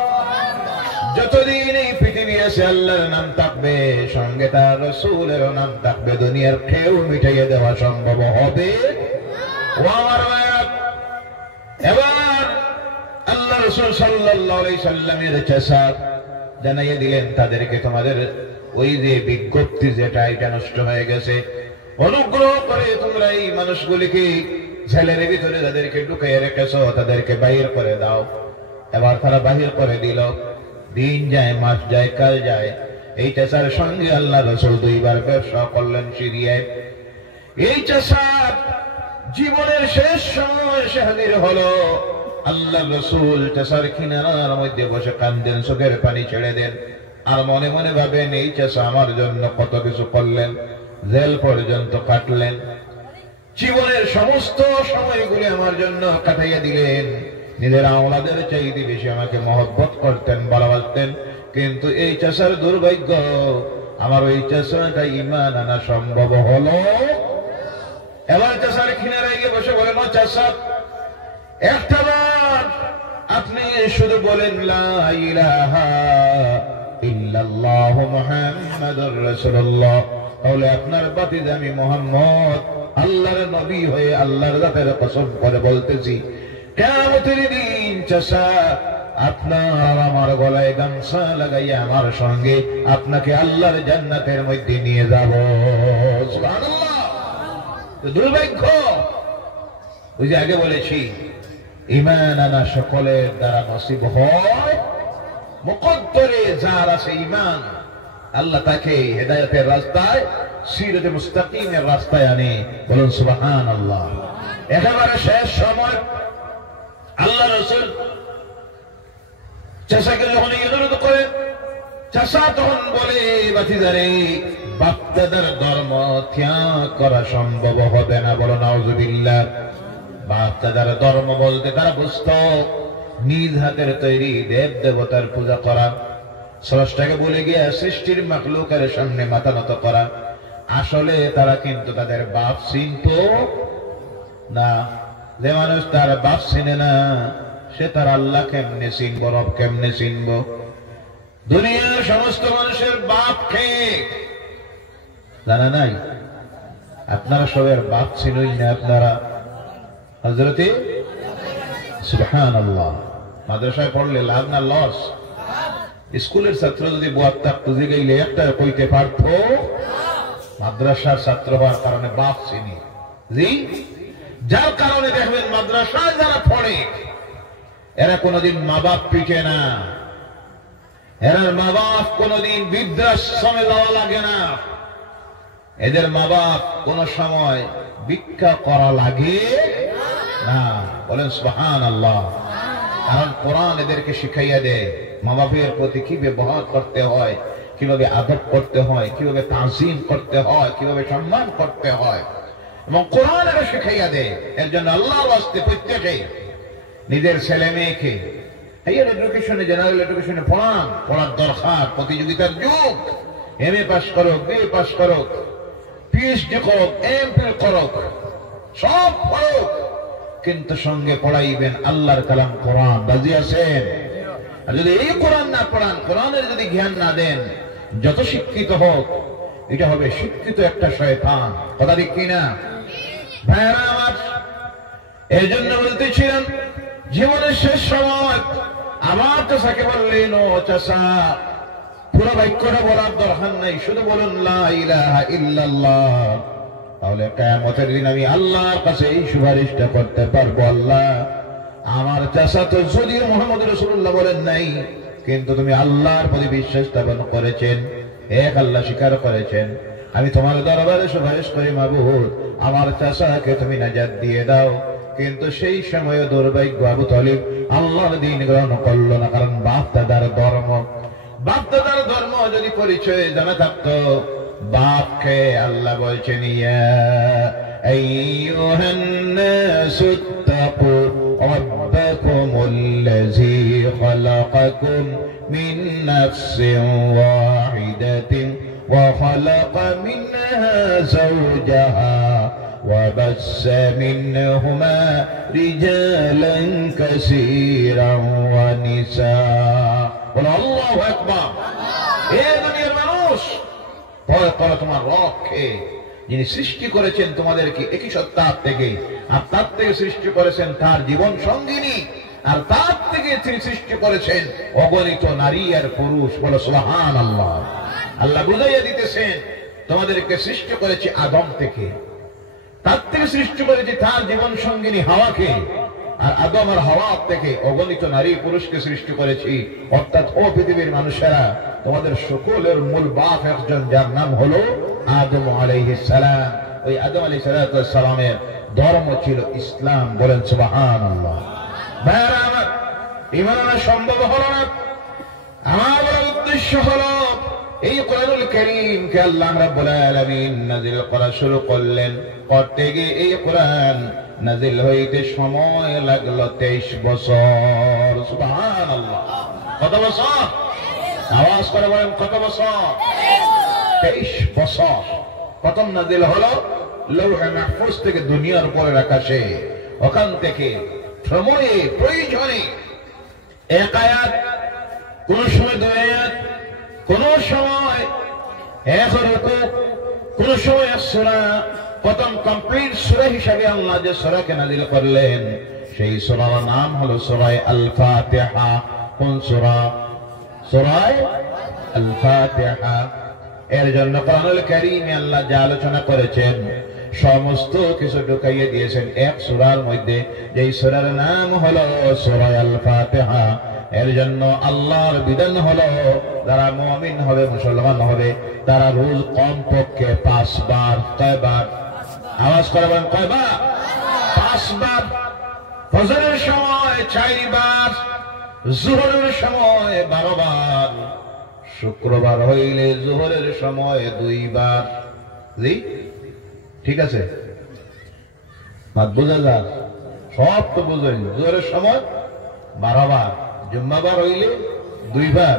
যতদিন এই পৃথিবী আছে আল্লাহর নাম থাকবে, সঙ্গে তার রাসূলের নাম থাকবে। দুনিয়ার কেউ মিটাইয়ে দেওয়া সম্ভব হবে? ও আমার ভাইরা, এবার আল্লাহ রাসূল সাল্লাল্লাহু আলাইহি সাল্লামের চাচা জানাইয়ে দিলেন তাদেরকে, তোমাদের ওই যে বিজ্ঞপ্তি যেটা, এটা নষ্ট হয়ে গেছে। অনুগ্রহ করে তোমরা এই মানুষগুলিকে জেলের ভিতরে যাদেরকে ঢুকিয়ে রেখেছো তাদেরকে বাহির করে দাও। এবার তারা বাহির করে দিল। দিন যায়, মাস যায়, কাল যায়। এই চাচার সঙ্গে আল্লাহ রাসূল 2 বার ব্যবসা করলেন সিরিয়ায়। এই চাচা জীবনের শেষ সময় এসে হাজির হলো। আল্লাহ রাসূল চাচার কিনারার মধ্যে বসে কান্দেন, চোখের পানি ছেড়ে দেন, আর মনে মনে ভাবেন এই চাচা আমার জন্য কত কিছু করলেন, জেল পর্যন্ত কাটলেন, জীবনের সমস্ত সময়গুলি আমার জন্য কাটাইয়া দিলেন। নিজের আওলাদের চাইতে বেশি আমাকে মহব্বত করতেন, ভালোবাসতেন। কিন্তু এই চাচার দুর্ভাগ্য, আমার ওই চাচাটা ঈমান আনা সম্ভব হলো। এবার চাচার কিনারায় গিয়ে বসে বলেন, ও চাচা, একটাবার আপনি শুধু বলেন লা ইলাহা ইল্লাল্লাহু মুহাম্মাদুর রাসূলুল্লাহ, তাহলে আপনার বাতিজা আমি মুহাম্মদ আল্লাহর নবী হয়ে আল্লাহর জাতের কসম করে বলতেছি, কিয়ামতের দিন চাচা আপনার আমার গলায় গামছা লাগাইয়া আমার সঙ্গে আপনাকে আল্লাহর জান্নাতের মধ্যে নিয়ে যাব। সুবহানাল্লাহ। দুর্ভাগ্য, ওই যে আগে বলেছি, ঈমান আনা সকলের দ্বারা নসিব হয়, মুকদ্দরে যার আছে ঈমান আল্লাহ তাকে হেদায়েতের রাস্তায়, সিরাতে মুস্তাকিমের রাস্তায় আনে। বলুন সুবহানাল্লাহ। একেবারে শেষ সময় আল্লাহ রাসূল চাচাকে যখন অনুরোধ করে, চাচা তখন বলে, বাতিজারে বাপ দাদার ধর্ম ত্যাগ করা সম্ভব হবে না। বলো নাউযুবিল্লাহ। বাপ দাদার ধর্ম বলতে তারা বুঝত নিজ হাতের তৈরি দেব দেবতার পূজা করা, স্রষ্টাকে বলে গিয়ে সৃষ্টির মাখলুকের সামনে মাথা নত করা। আসলে তারা কিন্তু তাদের বাপ চিনত না। যে মানুষ তার বাপ চিনে না, সে তার আল্লাহ কেমনে চিনব, রব কেমনে চিনব? দুনিয়ার সমস্ত মানুষের বাপ কে জানা নাই? আপনারা সবের বাপ ছিলই না। আপনারা হযরতে সুবহানাল্লাহ মাদ্রাসায় পড়লে লাভ না লস? স্কুলের ছাত্র যদি বুয়াত্তা খুঁজে গেলে একটা কইতে পারত, মাদ্রাসার ছাত্র হওয়ার কারণে বাপ চিনি। জি, যার কারণে দেখবেন মাদ্রাসায় যারা পড়ে এরা কোনদিন মা বাপ পিটে না, এরা মা বাপ কোনদিন বৃদ্ধাশ্রমে যাওয়া লাগে না, এদের মা বাপ কোন সময় ভিক্ষা করা লাগে না। বলেন সুবহানাল্লাহ। কারণ কোরআন এদেরকে শিখাইয়া দেয় মা বাপের প্রতি কি ব্যবহার করতে হয়, কিভাবে আদব করতে হয়, কিভাবে তাজিম করতে হয়, কিভাবে সম্মান করতে হয়, এবং কোরআন এরা শিখাইয়া দেয়। এর জন্য আল্লাহর ওয়াস্তে প্রত্যেকে নিজের ছেলে মেয়েকে হাইয়ার এডুকেশনে, জেনারেল এডুকেশনে পড়ার দরকার। প্রতিযোগিতার যুগ। এমএ পাস করুক, বিএ পাস করুক, পিএইচডি করুক, এমফিল করুক, সব পড়ুক, কিন্তু সঙ্গে পড়াইবেন আল্লাহর কালাম কোরআন। রাজি আছেন? আর যদি এই কোরআন না পড়ান, কোরআনের যদি জ্ঞান না দেন, যত শিক্ষিত হোক, এটা হবে শিক্ষিত একটা শয়তান। কথা ঠিক কিনা ভাইরা আমার? এই জন্য বলতেছিলাম, জীবনের শেষ সময় আমার চাচাকে বললেন, ও চাচা, পুরো বাক্যটা বলার দরকার নাই, শুধু বলুন লা ইলাহা ইল্লাল্লাহ। তাহলে কিয়ামতের দিন আমি আল্লাহর কাছে এই সুপারিশটা করতে পারবো, আল্লাহ আমার চাচা তো যদিও মুহাম্মদ রাসূলুল্লাহ বলেন নাই, কিন্তু তুমি আল্লাহর প্রতি বিশ্বাস স্থাপন করেছেন, এক আল্লাহ স্বীকার করেছেন, আমি তোমার দরবারে সুপারিশ করি মাবুদ, আমার চাচাকে তুমি নাজাত দিয়ে দাও। কিন্তু সেই সময় দুর্ভাগ্য, আবু তালিব আল্লাহর দ্বীন গ্রহণ করল না। কারণ বাপ দাদার ধর্ম যদি পরিচয় জানা থাকতো, বাপকে আল্লাহ বলছেন, ইয়া আইয়ুহান নাসু তাকু রাব্বাকুমুল্লাযী খালাকাকুম মিন নাফসিন ওয়াহিদাতিন ওয়া খালাকা মিনহা যাওজাহা وبث منهما رجالا كثيرا ونساء। বলো আল্লাহু আকবার। এ দুনিয়ার মানুষ, ভয় করো তোমার রবকে, যিনি সৃষ্টি করেছেন তোমাদেরকে একই সত্তার থেকে, আর তার থেকে সৃষ্টি করেছেন তার জীবন সঙ্গিনী, আর তার থেকে তিনি সৃষ্টি করেছেন অগণিত নারী আর পুরুষ। বলো সুবহানাল্লাহ। আল্লাহ বুঝাইয়া দিতেছেন, তোমাদেরকে সৃষ্টি করেছি আদম থেকে, তার থেকে সৃষ্টি করেছি তার জীবন সঙ্গিনী হাওয়াকে, আর আদম আর হাওয়া থেকে অগণিত নারী পুরুষকে সৃষ্টি করেছি। অর্থাৎ ও পৃথিবীর মানুষেরা, তোমাদের সকলের মূল বাপ একজন, যার নাম হলো আদম আলাইহিস সালাম। ওই আদম আলাইহিস সালামের ধর্ম ছিল ইসলাম। বলেন সুবহানাল্লাহ। ভাইরা আমার, ঈমান আনা সম্ভব হলো না। আমার উদ্দেশ্য হলো এই কোরআনুল কারীমকে আল্লাহ রাব্বুল আলামিন নাযিল করা শুরু করলেন। করতে গিয়ে এই কোরআন নাযিল হইতে সময় লাগলো 23 বছর। সুবহানাল্লাহ। কত বছর? আওয়াজ করে বলেন, কত বছর? 23 বছর। প্রথম নাযিল হলো লৌহে মাহফুজ থেকে দুনিয়ার উপরের আকাশে। ওখান থেকে সময়ে প্রয়োজনে এক আয়াত, কোন সময় দুই আয়াত, কোন সময় এক রুকু, কোন সময় সূরা প্রথম কমপ্লিট সূরা হিসেবে আল্লাহ যে সূরাকে নাযিল করলেন সেই সূরার নাম হলো সূরা আল ফাতিহা। কোন সূরা? সূরা আল ফাতিহা। এর জন্য কোরআনুল কারীমে আল্লাহ যা আলোচনা করেছেন সমস্ত কিছু ঢুকাইয়ে দিয়েছেন এক সূরার মধ্যে, যেই সূরার নাম হলো সূরা আল ফাতিহা। এর জন্য আল্লাহর বিধান হলো যারা মুমিন হবে, মুসলমান হবে, তারা রোজ কমপক্ষে 5 বার, কয়বার? আওয়াজ করে বলেন কয়বার? 5 বার। ফজরের সময় 4 বার, যোহরের সময় 12 বার, শুক্রবার হইলে যোহরের সময় 2 বার। জি ঠিক আছে, বুঝা যায়? সব তো বুঝেন। যোহরের সময় 12 বার, জুম্মাবার হইলে 2 বার,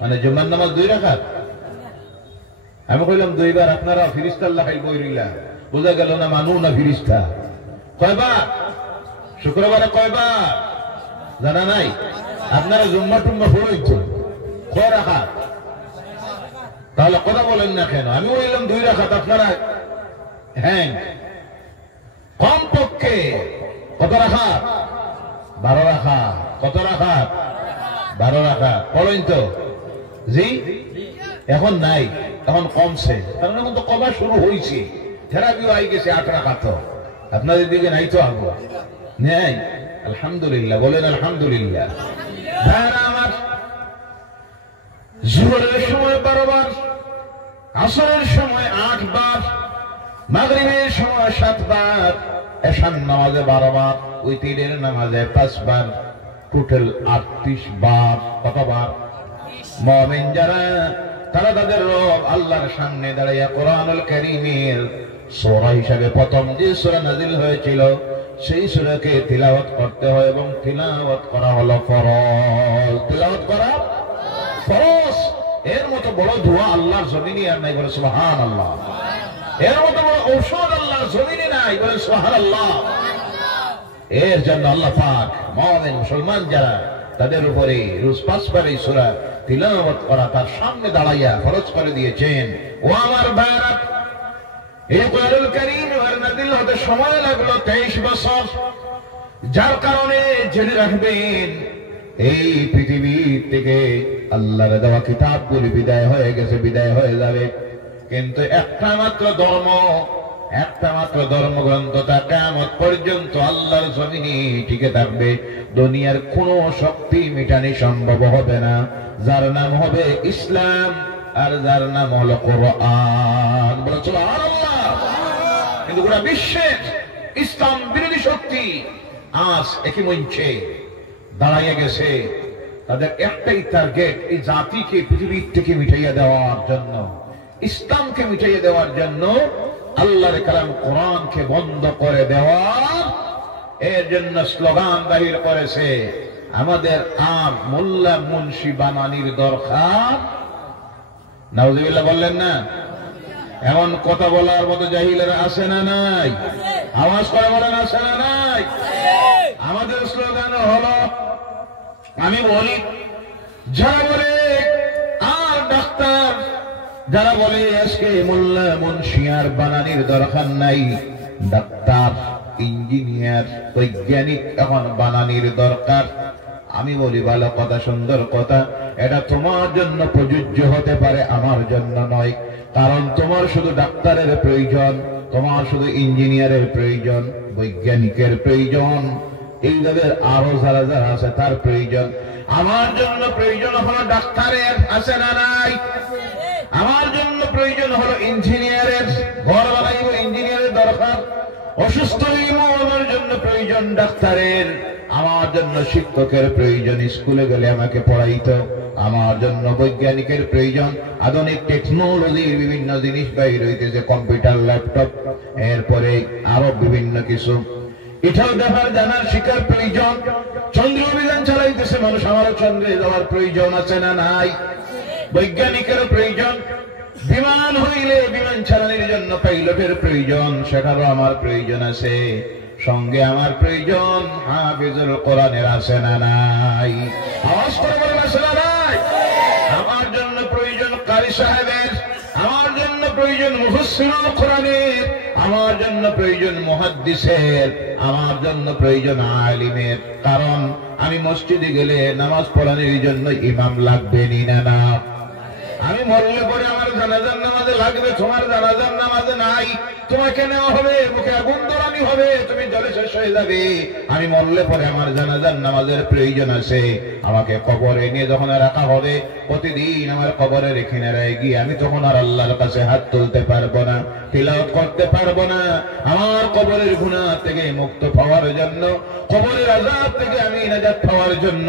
মানে জুম্মার নামাজ 2 রাকাত। আমি কইলাম 2 বার, আপনারা ফিরিস্তা লাগাই বইরিলা, বোঝা গেল না মানু না ফিরিস্তা। কয়বার? শুক্রবারে কয়বার জানা নাই? আপনারা জুম্মা টুম্মা পড়ইতো কয় রাকাত? তাহলে কথা বলেন না কেন? আমি বললাম 2 রাকাত, আপনারা হ্যাঁ কমপক্ষে কত রাকাত? 12 রাকাত। কত রাকাত? 12 রাকাত পড়েন তো। জি এখন নাই, এখন কমছে, কারণ এখন তো কমা শুরু হয়েছে, থেরাপিও আই গেছে 8 রাকাত। আপনাদের দিকে নাই তো আগে নেই? আলহামদুলিল্লাহ, বলেন আলহামদুলিল্লাহ। আমার যোহরের সময় 12 বার, আসরের সময় 8 বার, মাগরিবের সময় 7 বার, এশার নামাজে 12 বার, উইতিরের নামাজে 5 বার, টোটাল 38 বার। কতবার? মুমিন যারা তারা তাদের রব আল্লাহর সামনে দাঁড়াইয়া কোরআনুল কারীমের সূরা হিসেবে প্রথম যে সূরা নাযিল হয়েছিল সেই সূরাকে তিলাওয়াত করতে হয়, এবং তিলাওয়াত করা হলো ফরজ। তিলাওয়াত করা ফরজ। এর মতো বড় দোয়া আল্লাহর জমিনে আর নাই, বলে সুবহানাল্লাহ। এর মতো বড় ঔষধ আল্লাহর জমিনে নাই, বলে সুবহানাল্লাহ। এর জন্য আল্লাহ পাক মুমিন মুসলমান যারা তাদের উপরে রোজ 5 বার এই সূরা তিলাওয়াত করা তার সামনে দাঁড়াইয়া ফরজ করে দিয়েছেন। ও আমার ভাইরা, এই কোরআনুল কারীম নাযিল হতে সময় লাগলো 23 বছর। যার কারণে জেনে রাখবেন এই পৃথিবী থেকে আল্লাহর দেওয়া কিতাবগুলি বিদায় হয়ে গেছে, বিদায় হয়ে যাবে, কিন্তু একটা মাত্র ধর্মগ্রন্থ তা কিয়ামত পর্যন্ত আল্লাহর জমিনে টিকে থাকবে। দুনিয়ার কোনো শক্তি মিটানি সম্ভব হবে না, যার নাম হবে ইসলাম, আর যার নাম হলো কোরআন। বলে সুবহানাল্লাহ। কিন্তু গোটা বিশ্বের ইসলাম বিরোধী শক্তি আজ একই মঞ্চে দাঁড়াইয়া গেছে। তাদের একটাই টার্গেট, এই জাতিকে পৃথিবীর থেকে মিটাইয়া দেওয়ার জন্য, ইসলামকে মিটাইয়া দেওয়ার জন্য, আল্লাহর কালাম কোরআনকে বন্ধ করে দেওয়ার। এর জন্য স্লোগান বাহির করেছে, আমাদের আর মোল্লা মুন্সি বানানির দরকার। নাউজুবিল্লাহ বললেন না? এমন কথা বলার মতো জাহিলেরা আছে না নাই? আওয়াজ করে বলেন আছে না নাই? আমাদের স্লোগান হলো, আমি বলি, যারা বলে আর ডাক্তার, যারা বলে আজকে মোল্লা মুন্সি আর বানানির দরকার নাই, ডাক্তার, ইঞ্জিনিয়ার, বৈজ্ঞানিক এখন বানানির দরকার, আমি বলি ভালো কথা, সুন্দর কথা, এটা তোমার জন্য প্রযোজ্য হতে পারে, আমার জন্য নয়। কারণ তোমার শুধু ডাক্তারের প্রয়োজন, তোমার শুধু ইঞ্জিনিয়ারের প্রয়োজন, বৈজ্ঞানিকের প্রয়োজন, এইভাবে আরো যারা যারা আছে তার প্রয়োজন। আমার জন্য প্রয়োজন হলো ডাক্তারের, আছে না নাই? আমার জন্য প্রয়োজন হলো ইঞ্জিনিয়ারের, ঘর বানাইব ইঞ্জিনিয়ারের দরকার। অসুস্থ হইব, আমার জন্য প্রয়োজন ডাক্তারের। আমার জন্য শিক্ষকের প্রয়োজন, স্কুলে গেলে আমাকে পড়াইতো। আমার জন্য বৈজ্ঞানিকের প্রয়োজন, আধুনিক টেকনোলজির বিভিন্ন জিনিস বাইর হইতেছে, কম্পিউটার, ল্যাপটপ, এরপরে আরো বিভিন্ন কিছু। এটাও দেখার জানার শিকার প্রয়োজন। চন্দ্র অভিযান চালাইতেছে মানুষ, আমারও চন্দ্রে যাওয়ার প্রয়োজন আছে না নাই? বৈজ্ঞানিকের প্রয়োজন। বিমান হইলে বিমান চালানোর জন্য পাইলটের প্রয়োজন, সেটারও আমার প্রয়োজন আছে। সঙ্গে আমার প্রয়োজন হাফিজুল কোরআনের, আছে না নাই? আওয়াজ করে বলেন আছে না নাই? আমার জন্য প্রয়োজন কারি সাহেবের, আমার জন্য প্রয়োজন প্রয়োজন মুফাসসিরুল কোরআনের, আমার জন্য প্রয়োজন মুহাদ্দিসের, আমার জন্য প্রয়োজন আলিমের। কারণ আমি মসজিদে গেলে নামাজ পড়ানোর জন্য ইমাম লাগবে না? আমি মরলে পরে আমার জানাজার নামাজে লাগবে, তোমার জানাজার নামাজে নাই, তোমাকে নেওয়া হবে, মুখে আগুন ধরানি হবে, তুমি জলে শেষ হয়ে যাবে। আমি মরলে পরে আমার জানাজার নামাজের প্রয়োজন আছে। আমাকে কবরে নিয়ে যখন রাখা হবে, প্রতিদিন আমার কবরের কিনারায় গিয়ে আমি তখন আর আল্লাহর কাছে হাত তুলতে পারবো না, তিলাওয়াত করতে পারবো না। আমার কবরের গুনাহ থেকে মুক্ত পাওয়ার জন্য, কবরের আযাব থেকে আমি নাজাত পাওয়ার জন্য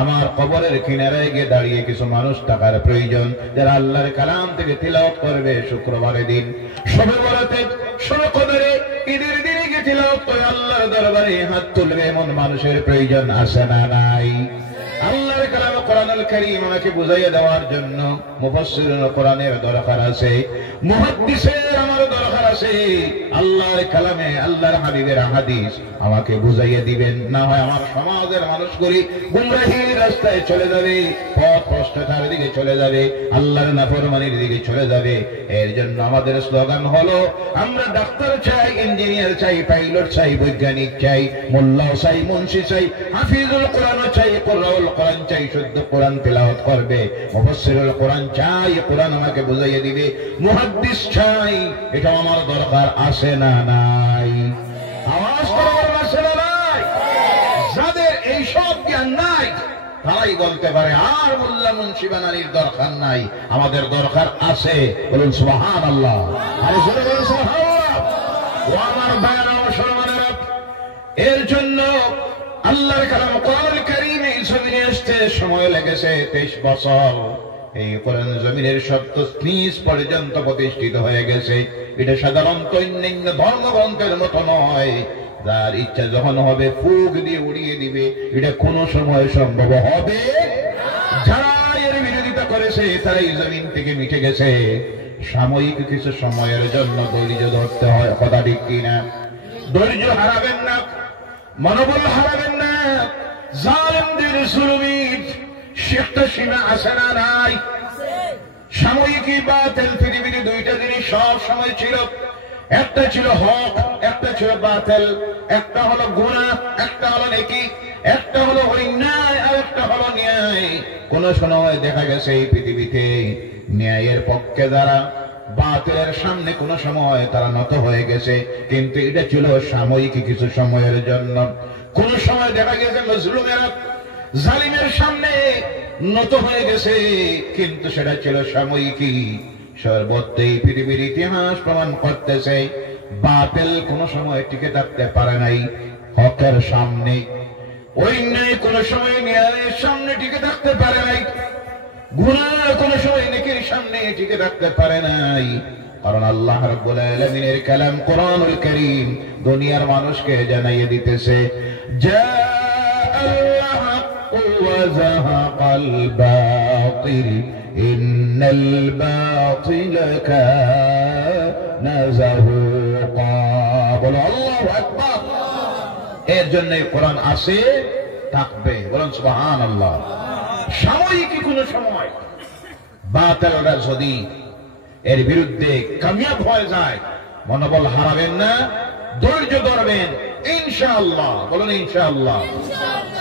আমার কবরের কিনারায় গিয়ে দাঁড়িয়ে কিছু মানুষ থাকার প্রয়োজন, যারা আল্লাহর কালাম থেকে তিলাওয়াত করবে। শুক্রবারের দিন, শবে বরাতে, শবে কদরে, ঈদের দিনে গিয়ে তিলাওয়াত করে আল্লাহর দরবারে হাত তুলবে, এমন মানুষের প্রয়োজন আছে না নাই? আল্লাহর কালাম কোরআনুল কারীম আমাকে বুঝাইয়া দেওয়ার জন্য মুফাসসিরুল কোরআনের দরকার আছে, মুহাদ্দিসের আমার দরকার আছে। আল্লাহর কালামে, আল্লাহর হাবিবের হাদিস আমাকে বুঝাইয়া দিবেন, না হয় আমার সমাজের মানুষগুলি গুমরাহির রাস্তায় চলে যাবে, পথ ভ্রষ্টতার দিকে চলে যাবে, আল্লাহর নাফরমানির দিকে চলে যাবে। এর জন্য আমাদের স্লোগান হলো, আমরা ডাক্তার চাই, ইঞ্জিনিয়ার চাই, পাইলট চাই, বৈজ্ঞানিক চাই, মোল্লা চাই, মুন্সি চাই, হাফিজুল কোরআন চাই, কুরআউল কোরআন চাই, শুদ্ধ কোরআন তেলাওয়াত করবে, মুফাসসিরুল কোরআন চাই, কোরআন আমাকে বুঝাইয়া দিবে, মুহাদ্দিস চাই। এটা আমার দরকার আছে না নাই? আওয়াজ করবার আছে না নাই? যাদের এই সব জ্ঞান নাই তারাই বলতে পারে আর মোল্লা মুন্সি বানানির দরকার নাই, আমাদের দরকার আছে। বলুন সুবহানাল্লাহ। আরে জোরে বলুন সুবহানাল্লাহ। ও আমার ভাইরা ও মুসলমানেরা, এর জন্য আল্লাহর কালাম কোরআনুল কারীমে জমিনে আসতে সময় লেগেছে 23 বছর। এই কোরআন জমিনের সত্য নিজ পর্যন্ত প্রতিষ্ঠিত হয়ে গেছে। এটা সাধারণত অন্যান্য ধর্মগ্রন্থের মতো নয়, যার ইচ্ছা যখন হবে ফুক দিয়ে উড়িয়ে দিবে, এটা কোনো সময় সম্ভব হবে। যারা এর বিরোধিতা করেছে তারাই জমিন থেকে মিটে গেছে। সাময়িক কিছু সময়ের জন্য ধৈর্য ধরতে হয়, কথা ঠিক কিনা? ধৈর্য হারাবেন না, মনোবল হারাবেন না। জালেমদের জুলুমের শেষটা সীমা আছে না নাই? সাময়িক বাতিল পৃথিবীতে দুইটা জিনিস সব সময় ছিল, একটা ছিল হক, একটা ছিল বাতিল। একটা হলো গুনাহ, একটা হলো নেকি, একটা হলো অন্যায়, আর একটা হলো ন্যায়। কোন সময় দেখা গেছে এই পৃথিবীতে ন্যায়ের পক্ষে যারা, বাতিলের সামনে কোন সময় তারা নত হয়ে গেছে, কিন্তু এটা ছিল সাময়িক কিছু সময়ের জন্য। কোন সময় দেখা গেছে মজলুমেরা জালিমের সামনে নত হয়ে গেছে, কিন্তু সেটা ছিল সাময়িক। সর্বত্রই পৃথিবীর ইতিহাস প্রমাণ করতেছে বাতিল কোন সময় টিকে থাকতে পারে নাই হকের সামনে, অন্যায় কোন সময় ন্যায়ের সামনে টিকে থাকতে পারে নাই, গুনাহ কোন সময় নেকির সামনে টিকে থাকতে পারে নাই। কারণ আল্লাহ রাব্বুল আলামিনের কালাম কোরআনুল কারীম দুনিয়ার মানুষকে জানাইয়ে দিতেছে, জাআল হাক্কু ওয়া যাহাকাল বাতিল ইন্নাল বাতিলা কানা যাহুকা। বলো আল্লাহু আকবার। এর জন্য কোরআন আছে, থাকবে। বলুন সুবহানাল্লাহ। সাময়িক কোন সময় বাতিলরা যদি এর বিরুদ্ধে কামিয়াব হয়ে যায়, মনোবল হারাবেন না, ধৈর্য ধরবেন, ইনশাআল্লাহ। বলুন ইনশাআল্লাহ।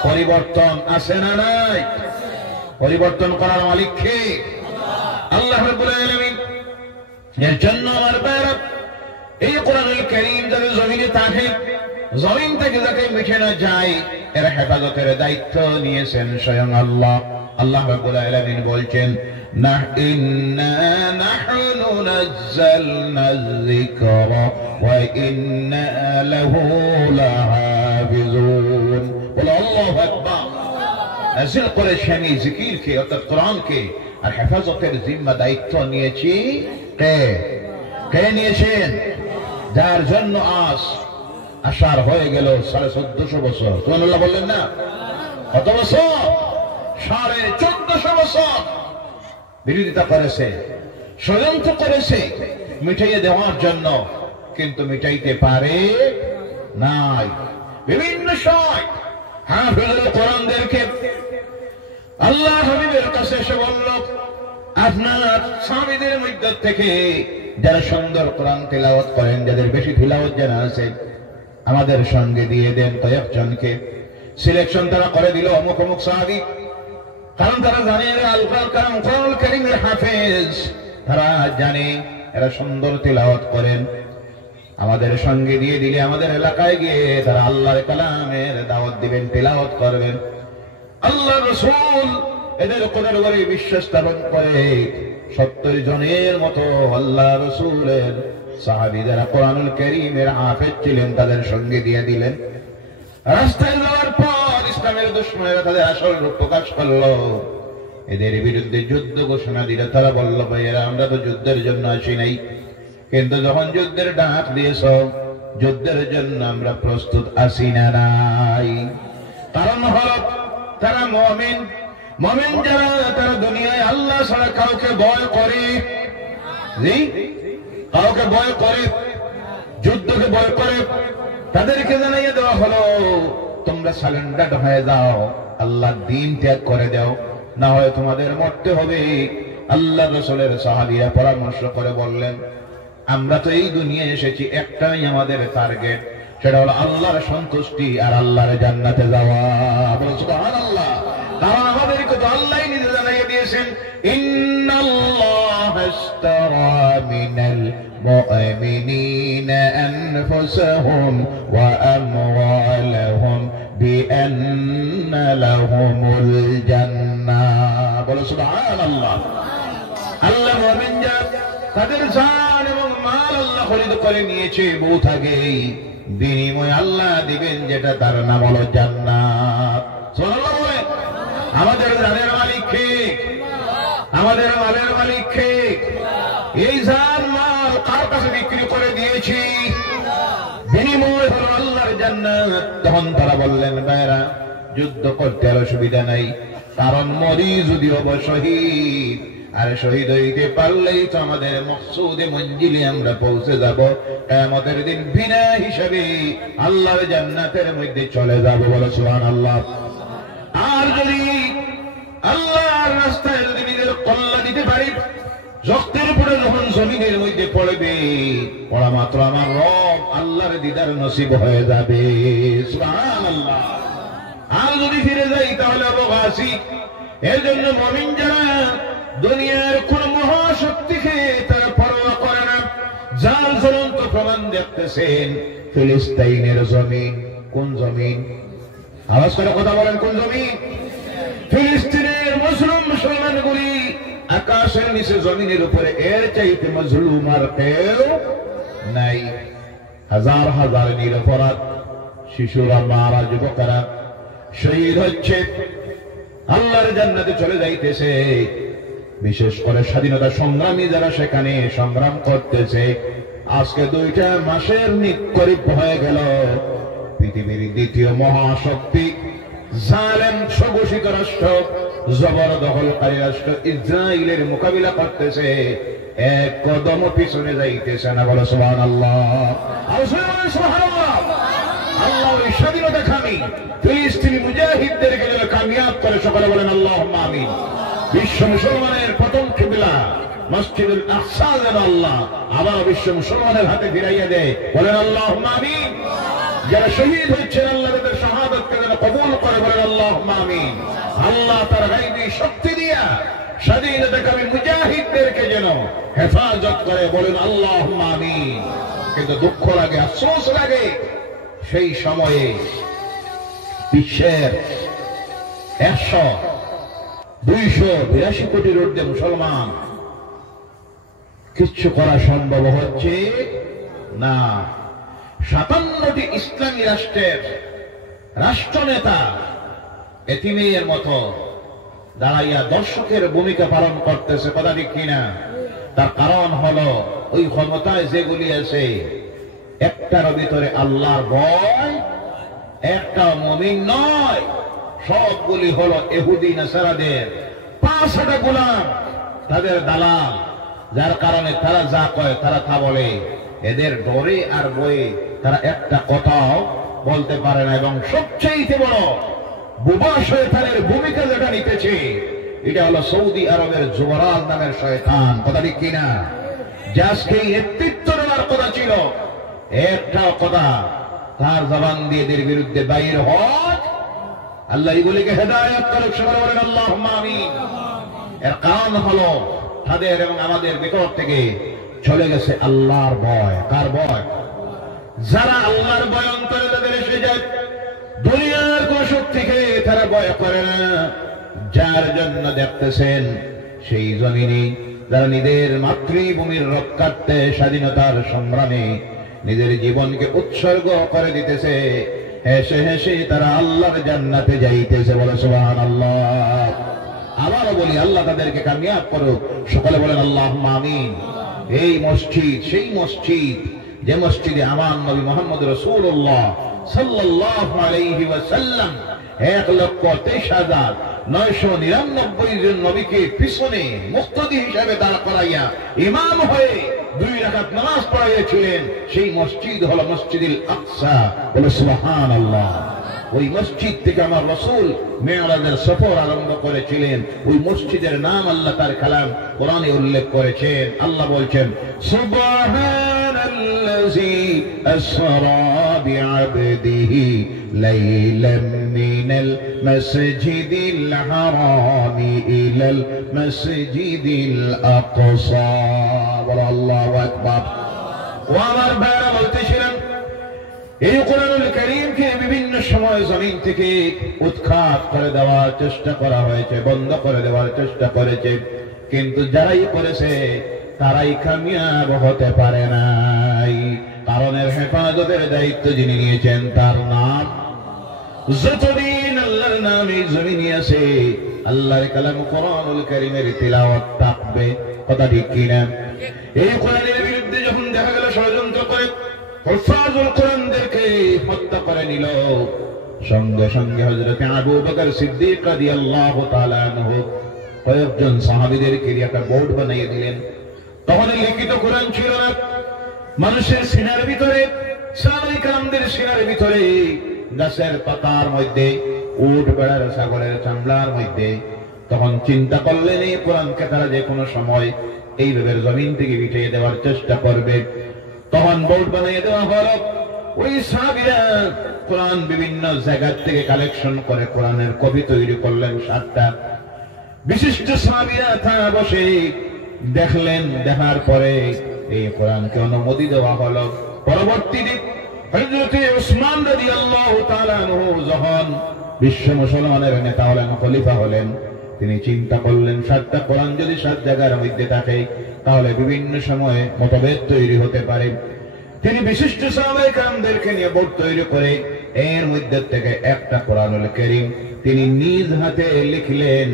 পরিবর্তন আছে না নাই? পরিবর্তন করার মালিক কে? আল্লাহ রাব্বুল আলামিন। এর জন্য আমার ভাইরা, এই কোরআনুল কারীম যাদের জমিনে থাকে, জমিন থেকে যাতে মিশে না যায়, এর হেফাজতের দায়িত্ব নিয়েছেন স্বয়ং আল্লাহ। আল্লাহ রাব্বুল আলামিন বলছেন, ইন্না নাহনু নাযালনা যিকরা ওয়া ইন্না লাহু লাহাফিজুন। বলো আল্লাহু আকবার। নাযিল করেছি আমি জিকিরকে, অর্থাৎ কোরআনকে, আর হেফাজতের জিম্মা দায়িত্ব নিয়েছি কে? কে নিয়েছেন? যার জন্য আজ আশার হয়ে গেল 1450 বছর। সুবহানাল্লাহ বললেন না? কত বছর? 1450 বছর বিরোধিতা করেছে, ষড়যন্ত্র করেছে মিটাইয়ে দেওয়ার জন্য, কিন্তু মিটাইতে পারে নাই। বিভিন্ন সময় হাফেজুল কোরআনদেরকে আল্লাহ হাবিবের কাছে এসে বলল, আপনার সাহাবীদের মধ্য থেকে যারা সুন্দর কোরআন তিলাওয়াত করেন, যাদের বেশি তিলাওয়াত জানা আছে, আমাদের সঙ্গে দিয়ে দেন কয়েকজনকে। সিলেকশন তারা করে দিল অমুক অমুক সাহাবী, কারণ তারা জানে আল কোরআনুল কারীমের হাফেজ, তারা জানে এরা সুন্দর তিলাওয়াত করেন। আমাদের সঙ্গে দিয়ে দিলে আমাদের এলাকায় গিয়ে তারা আল্লাহর কালামের দাওয়াত দিবেন, তিলাওয়াত করবেন। আল্লাহ রাসূল এদের কোরআনের উপরে বিশ্বাস স্থাপন করে 70 জনের মতো আল্লাহ রাসূলের সাহাবী যারা কোরআনুল কারীমের হাফেজ ছিলেন তাদের সঙ্গে দিয়ে দিলেন। রাস্তায় যাওয়ার পর ইসলামের দুশমনেরা তাদের আসল রূপ প্রকাশ করলো, এদের বিরুদ্ধে যুদ্ধ ঘোষণা দিল। তারা বলল, ভাইয়েরা আমরা তো যুদ্ধের জন্য আসি নাই, কিন্তু যখন যুদ্ধের ডাক দিয়েছ যুদ্ধের জন্য আমরা প্রস্তুত আছি না নাই। কারণ হল তারা মুমিন, মুমিন যারা তারা দুনিয়ায় আল্লাহ ছাড়া কাউকে ভয় করে, কাউকে ভয় করে, যুদ্ধকে ভয় করে। তাদেরকে জানাইয়ে দেওয়া হলো তোমরা সারেন্ডার হয়ে যাও, আল্লাহর দ্বীন ত্যাগ করে দাও, না হয় তোমাদের মরতে হবে। আল্লাহ রাসূলের সাহাবীরা পরামর্শ করে বললেন, আমরা তো এই দুনিয়ায় এসেছি একটাই আমাদের টার্গেট, সেটা হলো আল্লাহর সন্তুষ্টি আর আল্লাহর জান্নাতে যাওয়া। সুবহানাল্লাহ। কারণ আমাদেরকে তো আল্লাহই নিজে জানাইয়ে দিয়েছেন, ইন্নাল্লাহা ইশতারা মিনাল মুমিনিনা আনফুসাহুম ওয়া আমওয়ালাহুম বিআন্না লাহুমুল জান্নাহ। বলো সুবহানাল্লাহ। আল্লাহ মুমিন যারা তাদের জান এবং মাল আল্লাহ খরিদ করে নিয়েছে বহুত আগেই, বিনিময় আল্লাহ দিবেন যেটা তার নাম হলো জান্নাত। সুবহানাল্লাহ বলে। আমাদের জানের মালিক কে? আমাদের মালের মালিক কে? এই জান মাল কার কাছে বিক্রি করে দিয়েছি, বিনিময় হলো আল্লাহর জান্নাত। তখন তারা বললেন, ভাইরা যুদ্ধ করতে আর অসুবিধা নাই, কারণ মরি যদি হব শহীদ, আর শহীদ হইতে পারলেই তো আমাদের মকসুদে মঞ্জিলে আমরা পৌঁছে যাব, কিয়ামতের দিন বিনা হিসাবে আল্লাহর জান্নাতের মধ্যে চলে যাব। বলো সুবহানাল্লাহ। আর যদি আল্লাহর রাস্তায় যদি নিজের কল্লা দিতে পারি, রক্তের উপরে যখন জমিনের মধ্যে পড়বে, পড়া মাত্র আমার রব আল্লাহর দিদার নসিব হয়ে যাবে। সুবহানাল্লাহ। আর যদি ফিরে যাই তাহলে অবগাসী। এর জন্য মুমিন যারা দুনিয়ার কোন মহাশক্তিকে তারা পরোয়া করে না। যার জ্বলন্ত প্রমাণ দেখতেছেন ফিলিস্তিনের জমিন। কোন জমিন? আওয়াজ করে কথা বলেন, কোন জমিন? ফিলিস্তিনের মুসলমানগুলি আকাশের নিচে জমিনের উপরে এর চাইতে মজলুম আর কেউ নাই। হাজার হাজার নিরপরাধ শিশুরা, মারা, যুবকেরা শহীদ হচ্ছে, আল্লাহর জান্নাতে চলে যাইতেছে। বিশেষ করে স্বাধীনতা সংগ্রামী যারা সেখানে সংগ্রাম করতেছে, আজকে 2টা মাসের নিকটে হয়ে গেল পৃথিবীর দ্বিতীয় মহাশক্তি জালেম স্বঘোষিত রাষ্ট্র, জবরদখলকারী রাষ্ট্র ইসরায়েলের মোকাবিলা করতেছে, এক কদম পিছনে যাইতেছে না। বলো সুবহানাল্লাহ। আল্লাহ ওই স্বাধীনতা কামী ফিলিস্তিনি মুজাহিদদেরকে যেন কামিয়াব করে, সকলে বলেন আল্লাহুম্মা আমিন। বিশ্ব মুসলমানের প্রথম কিবলা মসজিদুল আকসা যেন আল্লাহ আবার বিশ্ব মুসলমানের হাতে ফিরাইয়া দেয়, বলেন আল্লাহুম্মা আমিন। যারা শহীদ হচ্ছেন আল্লাহ তাদের শাহাদাতকে যেন কবুল করে, বলেন আল্লাহুম্মা আমিন। আল্লাহ তার গায়বী শক্তি দিয়া স্বাধীনতাকামী মুজাহিদদেরকে যেন হেফাজত করে, বলেন আল্লাহুম্মা আমিন। কিন্তু দুঃখ লাগে, আফসোস লাগে, সেই সময়ে বিশ্বের 100-282 কোটির ঊর্ধ্বে মুসলমান, কিচ্ছু করা সম্ভব হচ্ছে না। 57টি ইসলামী রাষ্ট্রের রাষ্ট্রনেতা এতিমের মতো দাঁড়াইয়া দর্শকের ভূমিকা পালন করতেছে, কথা ঠিক কিনা? তার কারণ হলো ওই ক্ষমতায় যেগুলি আছে একটার ভিতরে আল্লাহর ভয়, একটা মুমিন নয়, সবগুলি হলো ইহুদি নাসারাদের 5টা গোলাম, তাদের দালাল, যার কারণে তারা যা কয় তারা তা বলে। এদের ডরে আর বয়ে তারা একটা কথাও বলতে পারে না। এবং সবচেয়ে বড় বুবা শয়তানের ভূমিকা যেটা নিতেছে, এটা হলো সৌদি আরবের যুবরাজ নামের শয়তান, কথা ঠিক কিনা? যে আজকে নেতৃত্ব দেওয়ার কথা ছিল, একটা কথা তার জবান দিয়ে এদের বিরুদ্ধে বাইর হক, আল্লাহ এগুলিকে হেদায়েত করুক। সবাই বলেন আল্লাহুম্মা আমিন। এর কারণ হলো তাদের এবং আমাদের ভিতর থেকে চলে গেছে আল্লাহর ভয়। কার ভয়? যারা আল্লাহর ভয় অন্তরে তাদের এসে যায়, দুনিয়ার কোন শক্তিকে তারা ভয় করে না। যার জন্য দেখতেছেন সেই জমিনে যারা নিজের মাতৃভূমির রক্ষার্থে স্বাধীনতার সংগ্রামে নিজের জীবনকে উৎসর্গ করে দিতেছে, হেসে হেসে তারা আল্লাহর জান্নাতে যাইতেছে। বলে সুবহানাল্লাহ। আবারও বলি, আল্লাহ তাদেরকে কামিয়াব করুক। সকলে বলেন আল্লাহুম্মা আমিন। এই মসজিদ সেই মসজিদ যে মসজিদে আমার নবী মুহাম্মদ রাসূলুল্লাহ সাল্লাল্লাহু আলাইহি ওয়াসাল্লাম 1,23,999 জন নবীকে পিছনে মুক্তাদি হিসাবে দাঁড় করাইয়া ইমাম হয়ে 2 রাকাত নামাজ পড়াইয়াছিলেন। সেই মসজিদ হলো মসজিদুল আকসা। বলে সুবহানাল্লাহ। ওই মসজিদ থেকে আমার রাসূল মিরাজের সফর আরম্ভ করেছিলেন। ওই মসজিদের নাম আল্লাহ তার কালাম কোরআনে উল্লেখ করেছেন। আল্লাহ বলছেন সুবহানাল্লাযী আসরা বিআবদিহি লাইলাম মিনাল মাসজিদিল হারামি ইলাল মাসজিদিল আকসা। আল্লাহু আকবার। ও আমার ভাইরা বলতেছিলেন, এই কোরআনুল কারীমকে বিভিন্ন সময় জমিন থেকে উৎখাত করে দেওয়ার চেষ্টা করা হয়েছে, বন্ধ করে দেওয়ার চেষ্টা করেছে, কিন্তু যারাই করেছে তারাই কামিয়াব হতে পারে নাই। কারণের হেফাজতের দায়িত্ব যিনি নিয়েছেন তার নাম, যতদিন আল্লাহর নাম এই জমিনে আছে আল্লাহর কালাম কোরআনুল কারীমের তিলাওয়াত থাকবে। কথা ঠিক কিনা? এই কোরআনের বিরুদ্ধে যখন দেখা গেল ষড়যন্ত্র করে হুফাজুল কোরআনদেরকে হত্যা করে নিল, সঙ্গে সঙ্গে হযরত আবু বকর সিদ্দিক রাদিয়াল্লাহু তাআলা আনহু কয়েকজন সাহাবীদেরকে একটা বোর্ড বানিয়ে দিলেন। তখন লিখিত কোরআন ছিল না, মানুষের সিনার ভিতরে, সাহাবায়ে কেরামদের সিনার ভিতরে গাছের পাতার মধ্যে, উট বেড়ার ছাগলের চামড়ার মধ্যে। তখন চিন্তা করলেন এই কোরআনকে তারা যে কোনো সময় এইভাবে জমিন থেকে মিটিয়ে দেওয়ার চেষ্টা করবে। তখন বোর্ড বানিয়ে দেওয়া হলো। ওই সাহাবীরা কোরআন বিভিন্ন জায়গা থেকে কালেকশন করে কোরআনের কপি তৈরি করলেন 7টা। বিশিষ্ট সাহাবীরা তারা বসে দেখলেন, দেখার পরে এই কোরআনকে অনুমতি দেওয়া হলো। পরবর্তীতে হযরত উসমান রাদিয়াল্লাহু তাআলা আনহু যখন বিশ্ব মুসলমানের নেতা হলেন, খলিফা হলেন, তিনি চিন্তা করলেন 7টা কোরআন যদি 7 জায়গার মধ্যে থাকে তাহলে বিভিন্ন সময়ে মতভেদ তৈরি হতে পারে। তিনি বিশিষ্ট সাহাবায়ে কেরামদেরকে নিয়ে বোর্ড তৈরি করে এর মধ্যে থেকে একটা কোরআনুল কারীম তিনি নিজ হাতে লিখলেন,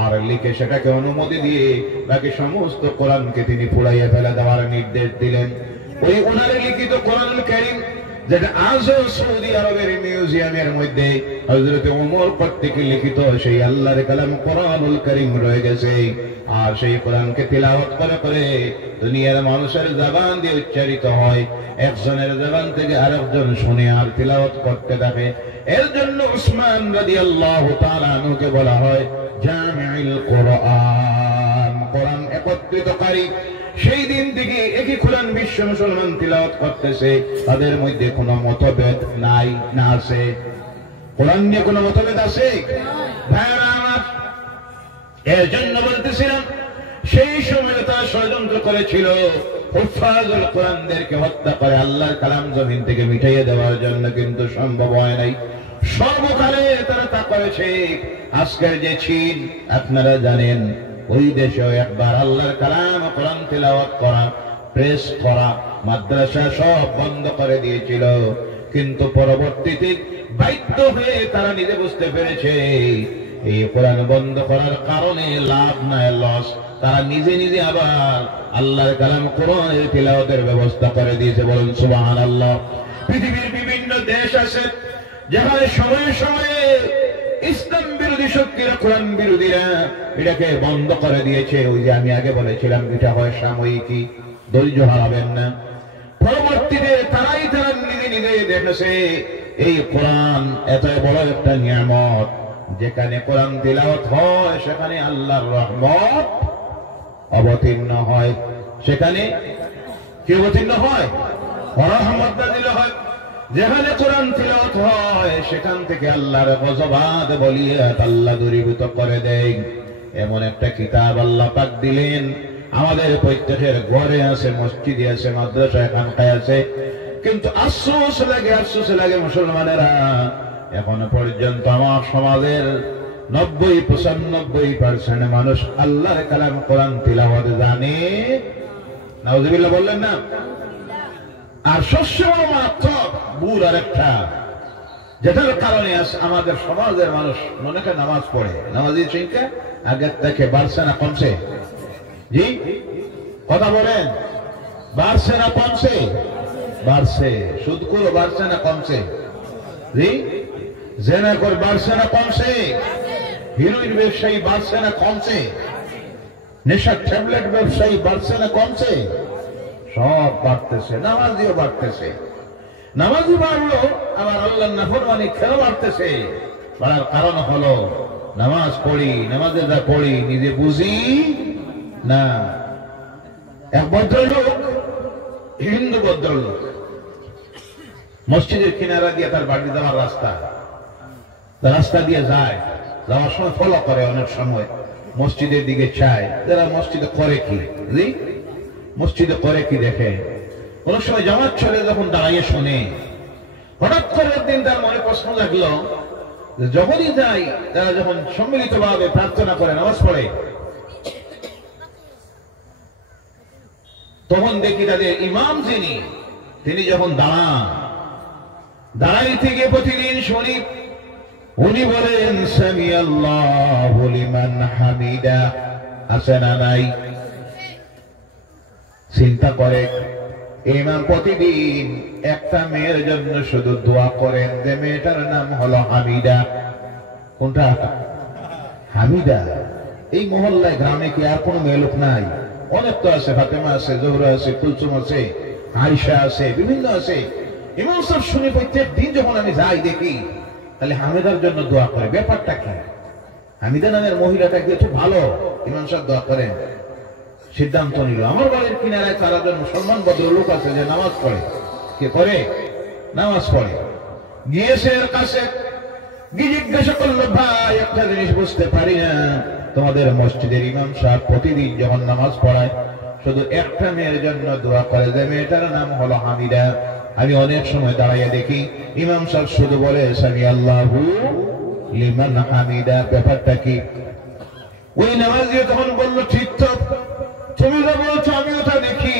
আর লিখে সেটাকে অনুমতি দিয়ে বাকি সমস্ত কোরআনকে তিনি পুড়াইয়া ফেলে দেওয়ার নির্দেশ দিলেন। ওই ওনার লিখিত কোরআনুল কারীম যেটা আজও সৌদি আরবের মিউজিয়ামের মধ্যে হযরত ওমর কর্তৃক লিখিত সেই আল্লাহর কালাম কোরআনুল কারীম রয়ে গেছে। আর সেই কোরআনকে তিলাওয়াত করে করে দুনিয়ার মানুষের জবান দিয়ে উচ্চারিত হয়, একজনের জবান থেকে আরেকজন শুনে আর তিলাওয়াত করতে থাকে। এর জন্য উসমান রাদিয়াল্লাহু তাআলা আনহুকে বলা হয় জামিউল কোরআন, কোরআন একত্রিতকারী। সেই দিন থেকে একই কোরআন বিশ্ব মুসলমান তিলাওয়াত করতেছে, তাদের মধ্যে কোনো মতভেদ নাই। না আছে? কোরআন নিয়ে কোনো মতভেদ আছে? ভাইরা আমার, এর জন্য বলতেছিলাম সেই সময় তারা ষড়যন্ত্র করেছিল হুফাজুল কোরআনদেরকে হত্যা করে আল্লাহর কালাম জমিন থেকে মিটাইয়ে দেওয়ার জন্য, কিন্তু সম্ভব হয় নাই। সর্বকালে তারা তা করেছে। আজকের যে চীন আপনারা জানেন, ওই দেশেও একবার আল্লাহর কালাম কোরআন তিলাওয়াত করা, প্রেস করা, মাদ্রাসা সব বন্ধ করে দিয়েছিল। কিন্তু পরবর্তীতে বাধ্য হয়ে তারা নিজে বুঝতে পেরেছে এই কোরআন বন্ধ করার কারণে লাভ নাই, লস। তারা নিজে নিজে আবার আল্লাহর কালাম কোরআনের তিলাওয়াতের ব্যবস্থা করে দিয়েছে। বলুন সুবহানাল্লাহ। পৃথিবীর বিভিন্ন দেশ আছে যেখানে সময়ে সময়ে ইসলাম বিরোধী শক্তিরা, কোরআন বিরোধীরা এটাকে বন্ধ করে দিয়েছে। ওই যে আমি আগে বলেছিলাম, এটা হয় সাময়িকী, ধৈর্য হারাবেন না। পরবর্তীতে তারা নিজে নিজে দেখেছে এই কোরআন এত বড় একটা নিয়ামত, যেখানে কোরআন তিলাওয়াত হয় সেখানে আল্লাহর রহমত অবতীর্ণ হয়। সেখানে কি অবতীর্ণ হয়? রহমত নাযিল হয়। যেখানে কোরআন তিলাওয়াত হয় সেখান থেকে আল্লাহর গজবাদ বলিয়াত আল্লাহ দূরীভূত করে দেয়। এমন একটা কিতাব আল্লাহ পাক দিলেন, আমাদের প্রত্যেকের ঘরে আছে, মসজিদে আছে, মাদ্রাসায় খানকায় আছে, কিন্তু আফসোস লাগে মুসলমানেরা এখনো পর্যন্ত আমার সমাজের 90-95% মানুষ আল্লাহর কালাম কোরআন তিলাওয়াত জানে। নাউযুবিল্লাহ বললেন না? আর শস্য মাত্র ভুল আরেকটা, যেটার কারণে আমাদের সমাজের মানুষ অনেকে নামাজ পড়ে, নামাজের সংখ্যা আগের থেকে বাড়ছে না কমছে? জি কথা বলেন, বাড়ছে না কমছে? বাড়ছে। সুদখোর বাড়ছে না কমছে? জি জেনাখোর বাড়ছে না কমছে? হিরোইন ব্যবসায়ী বাড়ছে না কমছে? নেশার ট্যাবলেট ব্যবসায়ী বাড়ছে না কমছে? সব বাড়তেছে। নামাজিও বাড়তেছে। নামাজি বাড়লো, আবার আল্লাহর নাফরমানি খেলা বাড়তেছে। বাড়ার কারণ হলো নামাজ পড়ি, নামাজে যা পড়ি নিজে বুঝি না। এক ভদ্রলোক, হিন্দু ভদ্রলোক, মসজিদের কিনারা দিয়ে তার বাড়ি যাওয়ার রাস্তা দিয়ে যায়, যাওয়ার সময় ফলো করে, অনেক সময় মসজিদের দিকে চায়, যারা মসজিদে করে কি, মসজিদে করে কি দেখে। অনেক সময় জামাত ছেড়ে যখন দাঁড়িয়ে শোনে, হঠাৎ করে একদিন তার মনে প্রশ্ন লাগলো, যখনই যাই তারা যখন সম্মিলিত ভাবে প্রার্থনা করে, নামাজ পড়ে, তখন দেখি তাদের ইমাম যিনি, তিনি যখন দাঁড়াইতে গিয়ে প্রতিদিন শুনি উনি বলেন সামি আল্লাহু লিমান হামিদা। আছে না নাই? চিন্তা করে ইমাম প্রতিদিন একটা মেয়ের জন্য শুধু দোয়া করেন, যে মেয়েটার নাম হলো হামিদা। কোনটা? হামিদা। এই মহল্লায় গ্রামে কি আর কোন মেয়ে লোক নাই? অনেক তো আছে, ফাতেমা আছে, জোহরা আছে, কুলসুম আছে, আয়েশা আছে, বিভিন্ন আছে। ইমাম সাহেব শুনে প্রত্যেক দিন যখন আমি যাই দেখি, তাহলে হামিদার জন্য দোয়া করে। ব্যাপারটা কি? হামিদা নামের মহিলাটা কি একটু ভালো? ইমাম সাহেব দোয়া করেন। সিদ্ধান্ত নিল, আমার বাড়ির কিনারায় 4 জন মুসলমান ভদ্রলোক আছে যে নামাজ পড়ে। কে করে? নামাজ পড়ে। গিয়েছে এর কাছে, গিয়ে জিজ্ঞাসা করলো, ভাই একটা জিনিস বুঝতে পারি না, তোমাদের মসজিদের ইমাম সাহেব প্রতিদিন যখন নামাজ পড়ায় শুধু একটা মেয়ের জন্য দোয়া করে, যে মেয়েটার নাম হলো হামিদা। আমি অনেক সময় দাঁড়াইয়া দেখি ইমাম সাহেব শুধু বলে সামি আল্লাহু লিমান হামিদা। ব্যাপারটা কি? ওই নামাজি তখন বলল, ঠিক তো, তুমি যা বলছো আমিও তা দেখি।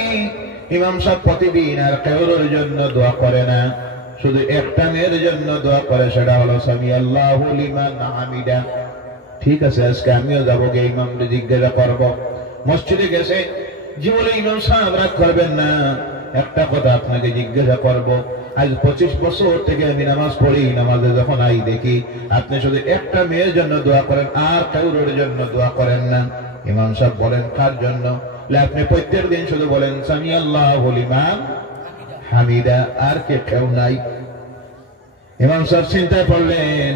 ইমাম সাহেব প্রতিদিন আর কারোর জন্য দোয়া করে না, শুধু একটা মেয়ের জন্য দোয়া করে, সেটা হলো সামি আল্লাহু লিমান হামিদা। ঠিক আছে, আজকে আমিও যাবো, গিয়ে ইমামকে জিজ্ঞাসা করবো। মসজিদে গেছে, যে বলে ইমাম সাহেব রাগ করবেন না, একটা কথা আপনাকে জিজ্ঞাসা করবো। আজ 25 বছর থেকে আমি নামাজ পড়ি, নামাজে যখন আই দেখি আপনি শুধু একটা মেয়ের জন্য দোয়া করেন, আর কারোর জন্য দোয়া করেন না। ইমাম সাহেব বলেন, কার জন্য? আপনি প্রত্যেক দিন শুধু বলেন সামি আল্লাহু লিমান হামিদা, আর কেউ নাই। ইমাম সাহেব চিন্তায় পড়লেন,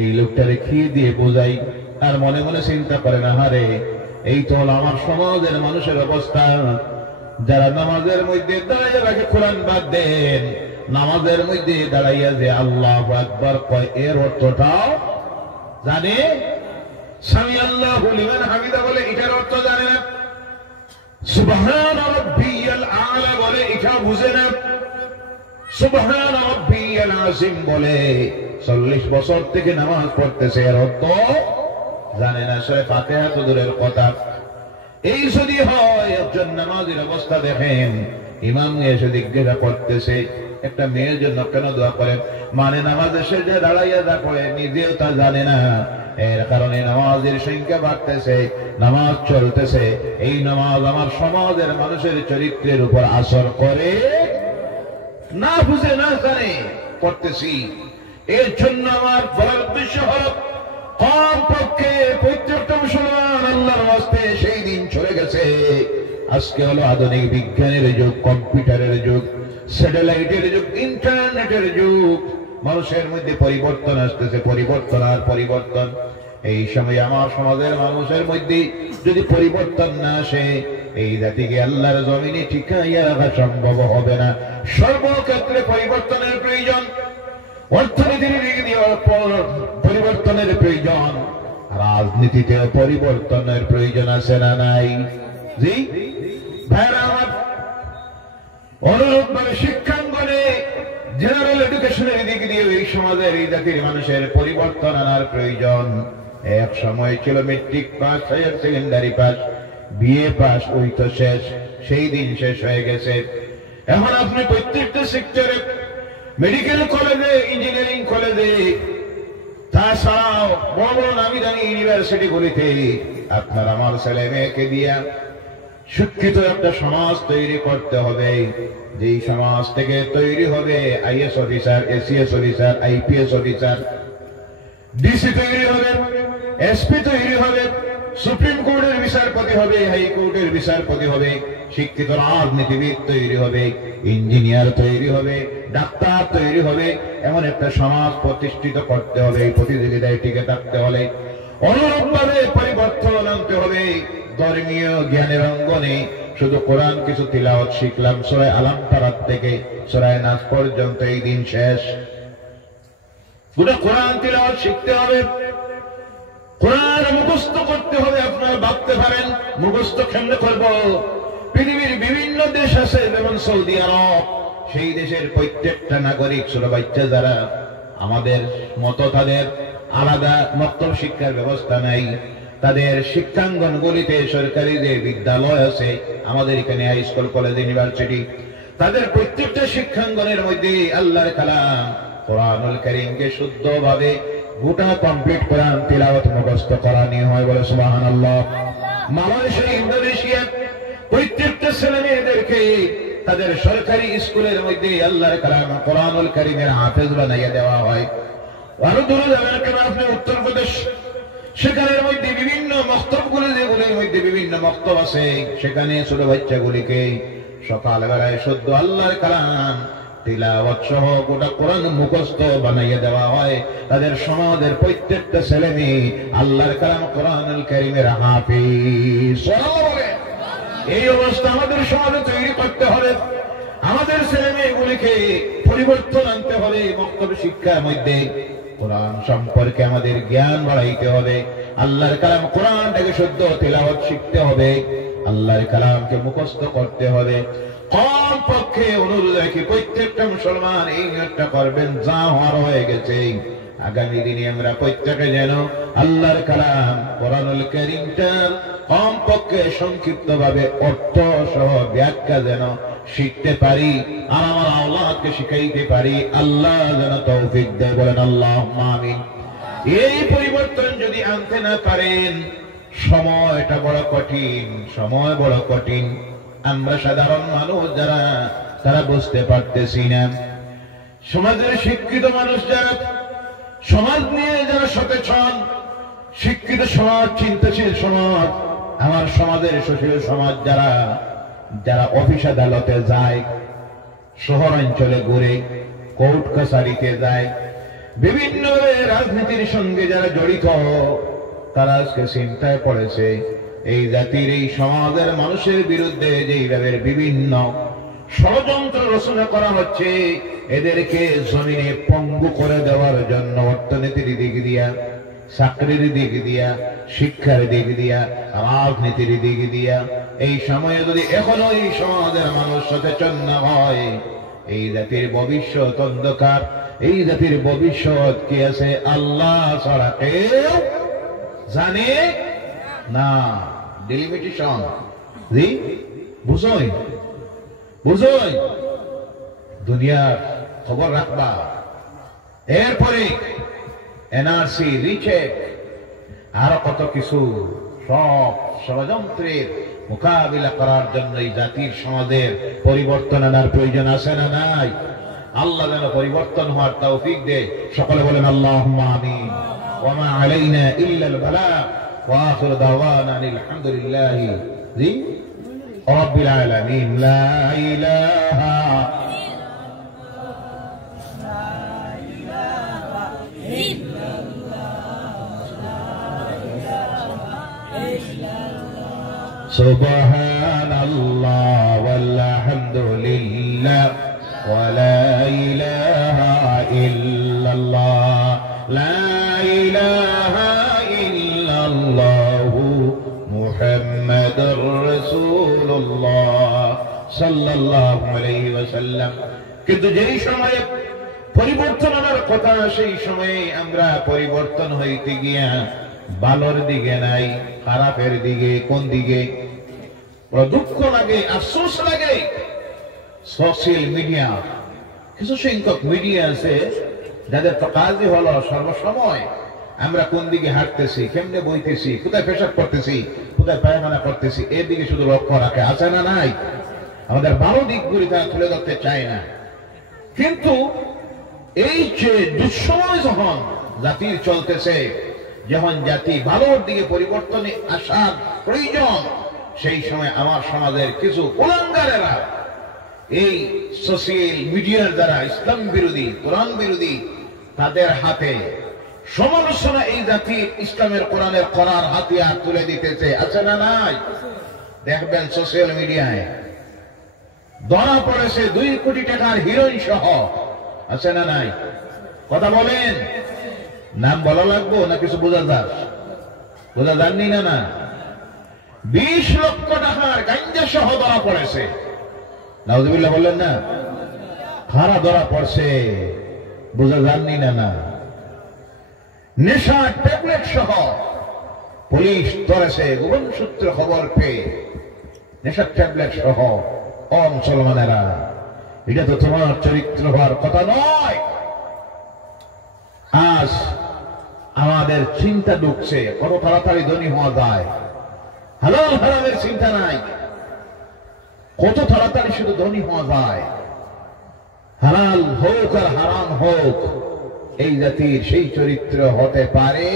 এই লোকটারে কি দিয়ে বোঝাই? আর মনে মনে চিন্তা করেন, আহারে, এই তো হলো আমার সমাজের মানুষের অবস্থা, যারা নামাজের মধ্যে দাঁড়াইয়া রাখে, কোরআন বাদ দেন, নামাজের মধ্যে দাঁড়াইয়া যে আল্লাহু আকবার কয়, এর অর্থটাও জানে। সামি আল্লাহু লিমান হামিদা বলে, এটার অর্থ জানে না। সুবহান রাব্বিয়াল আলা বলে, এটাও বুঝে না। সুবহান রাব্বিয়াল আযীম বলে, 40 বছর থেকে নামাজ পড়তেছে, এর অর্থ জানে না। সূরা ফাতিহা তো দূরের কথা। এই যদি হয়, একজন নামাজের অবস্থা দেখেন, ইমাম এসে জিজ্ঞাসা করতেছে, একটা মেয়ের জন্য কেন দোয়া করেন? মানে নামাজে সে যে দাঁড়াইয়া যা করে নিজেও তা জানে না, এর কারণে নামাজের সংখ্যা বাড়তেছে, নামাজ চলতেছে। এই নামাজ আমার সমাজের মানুষের চরিত্রের উপর আসর করে না, বুঝে না জানে পড়তেছি। এর জন্য আমার বলার উদ্দেশ্য হল, কমপক্ষে প্রত্যেকটা মুসলমান আল্লাহর ওয়াস্তে সেই দিন চলে গেছে। আজকে হলো আধুনিক বিজ্ঞানের যুগ, কম্পিউটারের যুগ, স্যাটেলাইটের যুগ, ইন্টারনেটের যুগ। মানুষের মধ্যে পরিবর্তন আসতেছে, পরিবর্তন আর পরিবর্তন। এই সময় আমার সমাজের মানুষের মধ্যে যদি পরিবর্তন না আসে, এই জাতিকে আল্লাহর জমিনে টিকাইয়া রাখা সম্ভব হবে না। সর্বক্ষেত্রে পরিবর্তনের প্রয়োজন, অর্থনীতির দিক দিয়ে পরিবর্তনের প্রয়োজন, রাজনীতিতে পরিবর্তনের প্রয়োজন আছে না নাই? জি ভাইরা আমার, অনুরূপভাবে শিক্ষাঙ্গনে জেনারেল এডুকেশনের দিক দিয়ে এই সমাজের এই জাতির মানুষের পরিবর্তন আনার প্রয়োজন। এক সময় ছিল matric pass, higher secondary pass, BA pass, ওই তো শেষ, সেই দিন শেষ হয়ে গেছে। এখন আপনি প্রত্যেকটা সেক্টরে, মেডিকেল কলেজে, ইঞ্জিনিয়ারিং কলেজে, তাছাড়াও বড় বড় নামি দামি ইউনিভার্সিটি গুলিতে আপনার আমার ছেলে মেয়েকে দিয়া শিক্ষিত একটা সমাজ তৈরি করতে হবে। যেই সমাজ থেকে তৈরি হবে IAS officer, ACS officer, IPS officer, DC তৈরি হবে, এসপি তৈরি হবে, সুপ্রিম কোর্টের বিচারপতি হবে, হাইকোর্টের বিচারপতি হবে, শিক্ষিত রাজনীতিবিদ তৈরি হবে, ইঞ্জিনিয়ার তৈরি হবে, ডাক্তার তৈরি হবে। এমন একটা সমাজ প্রতিষ্ঠিত করতে হবে। এই প্রতিযোগিতায় টিকে থাকতে হলে অনুরূপভাবে পরিবর্তন আনতে হবে। ধর্মীয় জ্ঞানের অঙ্গনে শুধু কোরআন কিছু তিলাওয়াত শিখলাম, সূরা আলাম তারাত থেকে সূরা নাস পর্যন্ত, এই দিন শেষ। গোটা কোরআন তিলাওয়াত শিখতে হবে, কোরআন মুখস্থ করতে হবে। আপনারা ভাবতে পারেন মুখস্থ কেমনে করব? পৃথিবীর বিভিন্ন দেশ আছে, যেমন সৌদি আরব, সেই দেশের প্রত্যেকটা নাগরিক, ছোট বাচ্চা যারা আমাদের মতো, তাদের আলাদা মক্তব শিক্ষার ব্যবস্থা নাই। তাদের শিক্ষাঙ্গনগুলিতে সরকারি যে বিদ্যালয় আছে, আমাদের এখানে হাই স্কুল, কলেজ, ইউনিভার্সিটি, তাদের প্রত্যেকটা শিক্ষাঙ্গনের মধ্যে আল্লাহর কালাম কোরআনুল কারীমকে শুদ্ধভাবে গোটা কমপ্লিট কোরআন তিলাওয়াত মুখস্থ করানি হয়। বলে সুবহানাল্লাহ। মালয়েশিয়া, ইন্দোনেশিয়া প্রত্যেকটা ছেলে মেয়েদেরকে তাদের সরকারি স্কুলের মধ্যে আল্লাহর কালাম কোরআনুল কারীমের হাফেজ বানাইয়া দেওয়া হয়। আরো দূরে যাবেন কেন আপনি, উত্তরপ্রদেশ, সেখানের মধ্যে বিভিন্ন মক্তবগুলি, যেগুলির মধ্যে বিভিন্ন মক্তব আছে, সেখানে ছোট বাচ্চাগুলিকে সকালবেলায় শুদ্ধ আল্লাহর কালাম তিলাওয়াত সহ গোটা কোরআন মুখস্থ বানাইয়া দেওয়া হয়। তাদের সমাজের প্রত্যেকটা ছেলে মেয়ে আল্লাহর কালাম কোরআনুল কারীমের হাফেজ। এই অবস্থা আমাদের সমাজে তৈরি করতে হবে। আমাদের ছেলে মেয়েগুলিকে পরিবর্তন আনতে হবে। মক্তব শিক্ষার মধ্যে কোরআন সম্পর্কে আমাদের জ্ঞান বাড়াইতে হবে। আল্লাহর কালাম কোরআনটাকে শুদ্ধ তিলাওয়াত শিখতে হবে, আল্লাহর কালামকে মুখস্থ করতে হবে। কমপক্ষে অনুরোধ রাখি প্রত্যেকটা মুসলমান এই নিয়তটা করবেন, যা হওয়ার হয়ে গেছে, আগামী দিনে আমরা প্রত্যেকে যেন আল্লাহর কালাম কোরআনুল কারীমটার কমপক্ষে সংক্ষিপ্ত ভাবে অর্থ সহ ব্যাখ্যা যেন শিখতে পারি, আর আমার আওলাদকে শিখাইতে পারি। আল্লাহ যেন তৌফিক দেয়। বলেন আল্লাহুম্মা আমিন। এই পরিবর্তন যদি আনতে না পারেন, সময়টা বড় কঠিন, সময় বড় কঠিন। আমরা সাধারণ মানুষ যারা, তারা বুঝতে পারতেছি না। সমাজের শিক্ষিত মানুষ যারা, সমাজ নিয়ে যারা সচেতন, শিক্ষিত সমাজ, চিন্তাশীল সমাজ, আমার সমাজের সুশীল সমাজ যারা, যারা অফিস আদালতে যায়, শহরাঞ্চলে ঘুরে, কোর্ট কাছারিতে যায়, বিভিন্ন রাজনীতির সঙ্গে যারা জড়িত, তারা আজকে চিন্তায় পড়েছে এই জাতির, এই সমাজের মানুষের বিরুদ্ধে যেইভাবে বিভিন্ন ষড়যন্ত্র রচনা করা হচ্ছে, এদেরকে জমিনে পঙ্গু করে দেওয়ার জন্য অর্থনীতির দিক দিয়া, চাকরির দিক দিয়া, শিক্ষার দিক দিয়া, রাজনীতির দিক দিয়া, এই সময়ে যদি এখনো এই সমাজের মানুষ সচেতন না হয়, এই জাতির ভবিষ্যৎ অন্ধকার। এই জাতির ভবিষ্যৎ কি আছে আল্লাহ ছাড়া কেউ জানে না। ডিলিমিটেশন, জি বুঝোই বুঝোই, দুনিয়ার খবর রাখবা। এরপরে এনআরসি, রিচেক, আরো কত কিছু, সব ষড়যন্ত্রের মোকাবিলা করার জন্য এই জাতির সমাজের পরিবর্তন আনার প্রয়োজন আছে না নাই? আল্লাহ যেন পরিবর্তন হওয়ার তৌফিক দেয়। সকলে বলেন আল্লাহুম্মা আমিন। ওয়া মা আলাইনা ইল্লাল বালাগ ওয়া আখিরু দাওয়ানা আলহামদুলিল্লাহি রাব্বিল আলামিন। লা ইলাহা সুবহানাল্লাহ ওয়ালহামদুলিল্লাহ ওয়া লা ইলাহা ইল্লাল্লাহ লা ইলাহা ইল্লাল্লাহু মুহাম্মাদুর রাসূলুল্লাহ সাল্লাল্লাহু আলাইহি ওয়াসাল্লাম। কিন্তু যেই সময়ে পরিবর্তন আনার কথা, সেই সময়ে আমরা পরিবর্তন হইতে গিয়া ভালোর দিকে নাই, খারাপের দিকে। কোন দিকে? দুঃখ লাগে, আফসোস লাগে। সোশ্যাল মিডিয়া, কিছু সংখ্যক মিডিয়া আছে যাদের তো কাজই হলো সর্বসময় আমরা কোন দিকে হাঁটতেছি, কেমনে বইতেছি, কোথায় পেশাব করতেছি, কোথায় পায়খানা করতেছি, এর দিকে শুধু লক্ষ্য রাখে। আছে না নাই? আমাদের ভালো দিকগুলি তারা তুলে ধরতে চায় না। কিন্তু এই যে দুঃসময় যখন জাতির চলতেছে, যখন জাতি ভালোর দিকে পরিবর্তনে আসার প্রয়োজন, সেই সময় আমার সমাজের কিছু কুলাঙ্গারেরা এই সোশ্যাল মিডিয়ার দ্বারা ইসলাম বিরোধী, কোরআন বিরোধী, তাদের হাতে সমালোচনা এই জাতির ইসলামের কোরআনের করার হাতিয়ার তুলে দিতেছে। আছে না নাই? দেখবেন সোশ্যাল মিডিয়ায় ধরা পড়েছে 2 কোটি টাকার হিরোইন সহ। আছে না নাই? কথা বলেন। নাম বলা লাগবো না কিছু বোঝা যাক? বোঝা যাননি না? না, 20 লক্ষ টাকার গাঞ্জা সহ ধরা পড়েছে। নাউজুবিল্লাহ বললেন না? কারা ধরা পড়ছে বোঝা যাননি না? না, নেশার ট্যাবলেট সহ পুলিশ ধরেছে গোপন সূত্রে খবর পেয়ে। নেশার ট্যাবলেট সহ। ও মুসলমানেরা, এটা তো তোমার চরিত্র হওয়ার কথা নয়। আজ আমাদের চিন্তা ঢুকছে কত তাড়াতাড়ি ধনী হওয়া যায়, হালাল হারামের চিন্তা নাই। কত তাড়াতাড়ি শুধু ধনী হওয়া যায়, হালাল হোক আর হারাম হোক। এই জাতির সেই চরিত্র হতে পারে।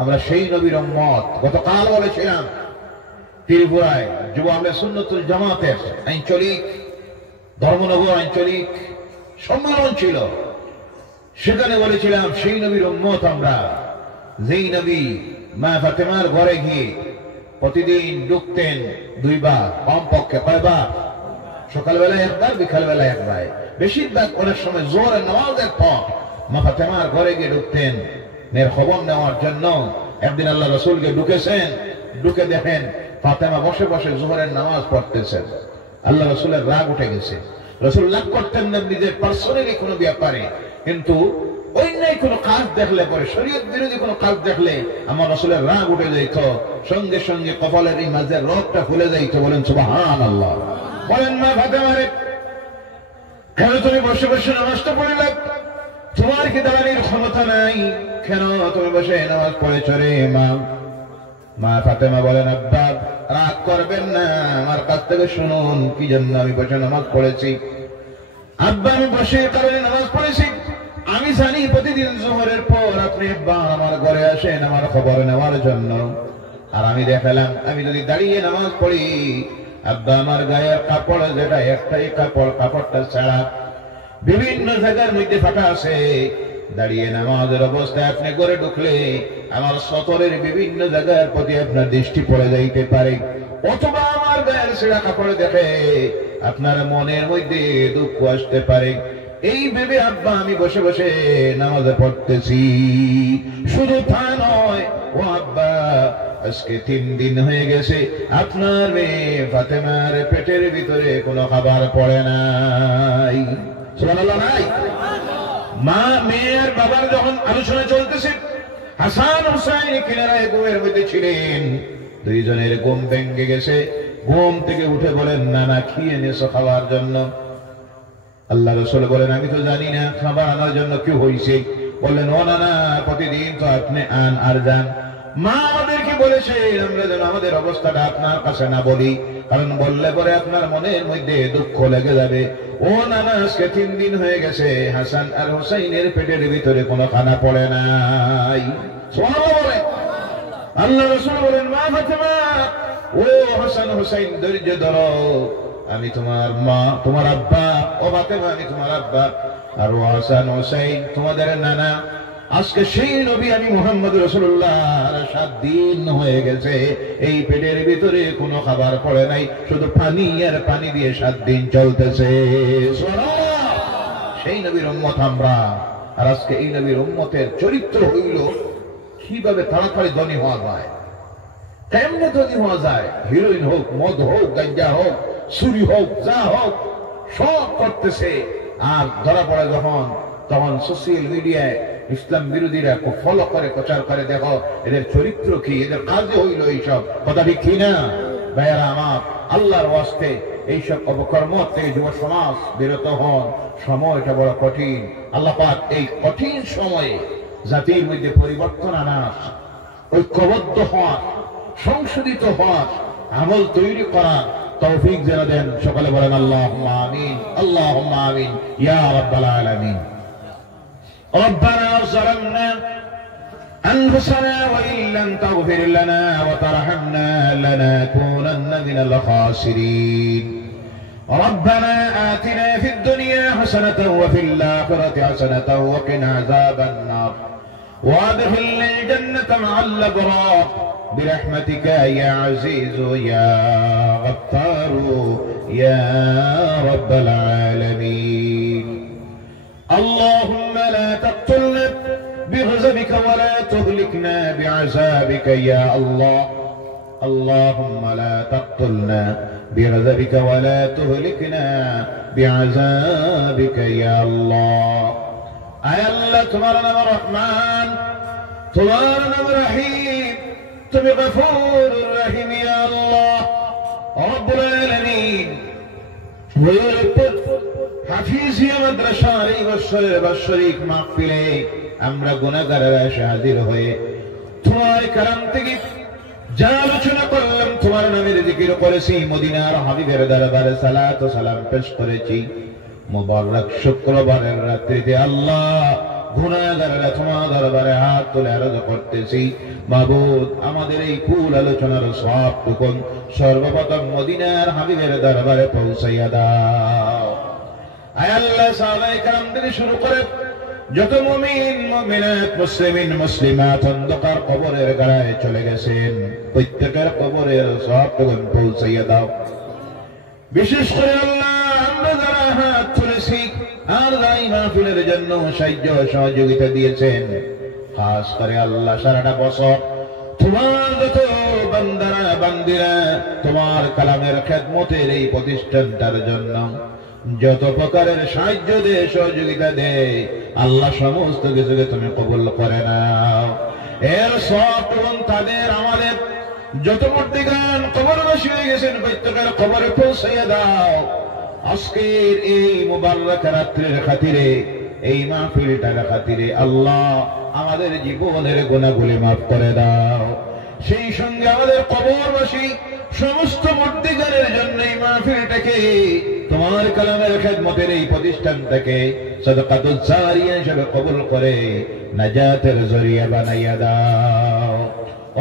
আমরা সেই নবীর উম্মত। গতকাল বলেছিলাম ত্রিপুরায় যুব আহলে সুন্নাতুল জামাতের আঞ্চলিক ধর্মনগর আঞ্চলিক সম্মেলন ছিল। সেখানে বলেছিলাম সেই নবীর উম্মত আমরা, যেই নবী মা ফাতেমার ঘরে গিয়ে প্রতিদিন ঢুকতেন 2 বার, কমপক্ষে কয়বার? সকালবেলায় 1 বার, বিকালবেলায় 1 বার। বেশিরভাগ অনেক সময় জোহরের নামাজের পর মা ফাতেমার ঘরে গিয়ে ঢুকতেন এর খবর নেওয়ার জন্য। একদিন আল্লাহ রাসূলকে ঢুকেছেন, ঢুকে দেখেন ফাতেমা বসে বসে জোহরের নামাজ পড়তেছেন। আল্লাহ রাসূলের রাগ উঠে গেছে। রাসূল রাগ করতেন না নিজের পার্সোনালি কোনো ব্যাপারে, কিন্তু অন্যায় কোনো কাজ দেখলে পরে, শরীয়ত বিরোধী কোনো কাজ দেখলে আমার রাসূলের রাগ উঠে যাইত। সঙ্গে সঙ্গে কপালের এই মাঝের রগটা খুলে যাইত। বলেন সুবহানাল্লাহ। বলেন মা ফাতেমা রে, কেন তুমি বসে বসে নামাজটা পড়লে? তোমার কি দাঁড়ানোর ক্ষমতা নাই? কেন তুমি বসে নামাজ পড়েছ রে মা? মা ফাতেমা বলেন, আব্বা রাগ করবেন না, আমার কাছ থেকে শুনুন কি জন্য আমি বসে নামাজ পড়েছি। আব্বা আমি বসে কারণে নামাজ পড়েছি। আমি জানি প্রতিদিন জোহরের পর আপনি আব্বা আমার ঘরে আসেন আমার খবর নেওয়ার জন্য। আর আমি দেখালাম আমি যদি দাঁড়িয়ে নামাজ পড়ি, আব্বা আমার গায়ের কাপড় যেটা একটাই কাপড়, কাপড়টা ছাড়া বিভিন্ন জায়গার মধ্যে ফাঁকা আছে। দাঁড়িয়ে নামাজের অবস্থায় আপনি ঘরে ঢুকলে আমার সতরের বিভিন্ন জায়গার প্রতি আপনার দৃষ্টি পড়ে যাইতে পারে, অথবা আমার গায়ের ছেঁড়া কাপড় দেখে আপনার মনের মধ্যে দুঃখ আসতে পারে। এই ভেবে আব্বা আমি বসে বসে নামাজে পড়তেছি। শুধু তা নয়, ও আব্বা আজকে 3 দিন হয়ে গেছে আপনার মেয়ে ফাতেমার পেটের ভিতরে কোনো খাবার পড়ে নাই। সুবহানাল্লাহ নাই? মা মেয়ের বাবার যখন আলোচনা চলতেছে, হাসান হুসাইন কিনারায় ঘুমের মধ্যে ছিলেন। 2 জনের ঘুম ভেঙে গেছে। ঘুম থেকে উঠে বলেন, নানা কি এনেছো খাওয়ার জন্য? আল্লাহ রাসূল বলেন, আমি তো জানি না খাবার আনার জন্য কি হয়েছে। বললেন, ও নানা প্রতিদিন তো আপনি আন আর যান। মা আমাদেরকে বলেছে আমরা যেন আমাদের অবস্থাটা আপনার কাছে না বলি, কারণ বললে পরে আপনার মনের মধ্যে দুঃখ লেগে যাবে। ও নানা আজকে 3 দিন হয়ে গেছে হাসান আর হুসাইনের পেটের ভিতরে কোনো খানা পড়ে নাই। সুবহানাল্লাহ বলেন। আল্লাহ রাসূল বলেন, মা ফাতেমা ও হাসান হুসাইন ধৈর্য ধরো, আমি তোমার মা, তোমার আব্বা। ও ফাতেমা আমি তোমার আব্বা, আর ও হাসান হুসাইন তোমাদের নানা। আজকে সেই নবী আমি মুহাম্মদ রাসূলুল্লাহ 7 দিন হয়ে গেছে, এই পেটের ভিতরে কোনো খাবার পড়ে নাই, শুধু পানি আর পানি দিয়ে 7 দিন চলতেছে। সুবহানাল্লাহ। সেই নবীর উম্মত আমরা, আর আজকে এই নবীর উম্মতের চরিত্র হইল কিভাবে তাড়াতাড়ি ধনী হওয়া যায়, কেমনে ধনী হওয়া যায়। হিরোইন হোক, মদ হোক, গাঁজা হোক, চুরি হোক, যা হোক সব করতেছে, আর ধরা পড়ে যখন তখন সোশ্যাল মিডিয়ায় ইসলাম বিরোধীরা খুব ফলো করে, প্রচার করে, দেখো এদের চরিত্র কি, এদের কাজে হইল এইসব। কথা ঠিক কিনা ভাইয়ারা আমার? আল্লাহর ওয়াস্তে এইসব অপকর্ম থেকে যুব সমাজ বিরত হন। সময়টা বড় কঠিন। আল্লাহ পাক এই কঠিন সময়ে জাতির মধ্যে পরিবর্তন আনার, ঐক্যবদ্ধ হওয়ার, সংশোধিত হওয়ার, আমল তৈরি করার তৌফিক যেন দেন। সকালে বলেন আল্লাহুম্মা আমিন, আল্লাহুম্মা আমিন ইয়া রাব্বাল আলামিন। ربنا ظلمنا أنفسنا وإن لم تغفر لنا وترحمنا لنكونن من الخاسرين. ربنا آتنا في الدنيا حسنة وفي الآخرة حسنة وقنا عذاب النار وادخلنا الجنة مع الأبرار برحمتك يا عزيز يا غفار يا رب العالمين. اللهم لا تقتلنا بغضبك ولا تهلكنا بعذابك يا الله. اللهم لا تقتلنا بغضبك ولا تهلكنا بعذابك يا الله. اے اللہ تمہارا نام رحمان، تمہارا نام رحیم، تم غفور الرحیم یا اللہ رب العالمین। হাফিজিয়া মাদ্রাসার এই বছরের বাৎসরিক মাহফিলে আমরা গুনাহগারেরা এসে হাজির হয়ে তোমার কালাম থেকে যা আলোচনা করলাম, তোমার নামের জিকির করেছি, মদিনার হাবিবের দরবারে সালাত ও সালাম পেশ করেছি। মুবারক শুক্রবারের রাত্রিতে আল্লাহ গুনাহগারেরা তোমার দরবারে হাত তুলে আরজ করতেছি, মাবুদ আমাদের এই কুল আলোচনার সবটুকু সর্বপ্রথম মদিনার হাবিবের দরবারে পৌঁছাইয়া দাও। আয় আল্লাহ, সাহাবায়ে কেরাম থেকে শুরু করে যত মুমিন মুমিনাত, মুসলিমিন মুসলিমাত অন্ধকার কবরের গাড়ায় চলে গেছেন, প্রত্যেকের কবরের সবটুকু পৌঁছাইয়া দাও। বিশেষ করে আল্লাহ আমরা যারা হাত তুলেছি আর এই মাহফিলের জন্য সাহায্য সহযোগিতা দিয়েছেন, খাস করে আল্লাহ সারাটা বছর তোমার যত বান্দারা বান্দিরা তোমার কালামের খেদমতের এই প্রতিষ্ঠানটার জন্য যত প্রকারের সাহায্য দেয়, সহযোগিতা দেয়, আল্লাহ সমস্ত কিছুকে তুমি কবুল করে নাও। এর সব তাদের আমাদের যত মূর্তিগান কবরবাসী হয়ে গেছেন প্রত্যেকের কবরে পৌঁছাইয়া দাও। আজকের এই মুবারক রাত্রির খাতিরে, এই মাহফিলটার খাতিরে আল্লাহ আমাদের জীবনের গুনাহগুলি মাফ করে দাও। সেই সঙ্গে আমাদের কবরবাসী সমস্ত মূর্তিগানের জন্য এই মাহফিলটাকে তোমার কালামের খেদমতের এই প্রতিষ্ঠানটাকে সাদাকাতুল জারিয়া হিসেবে কবুল করে নাজাতের জরিয়া বানাইয়া দাও।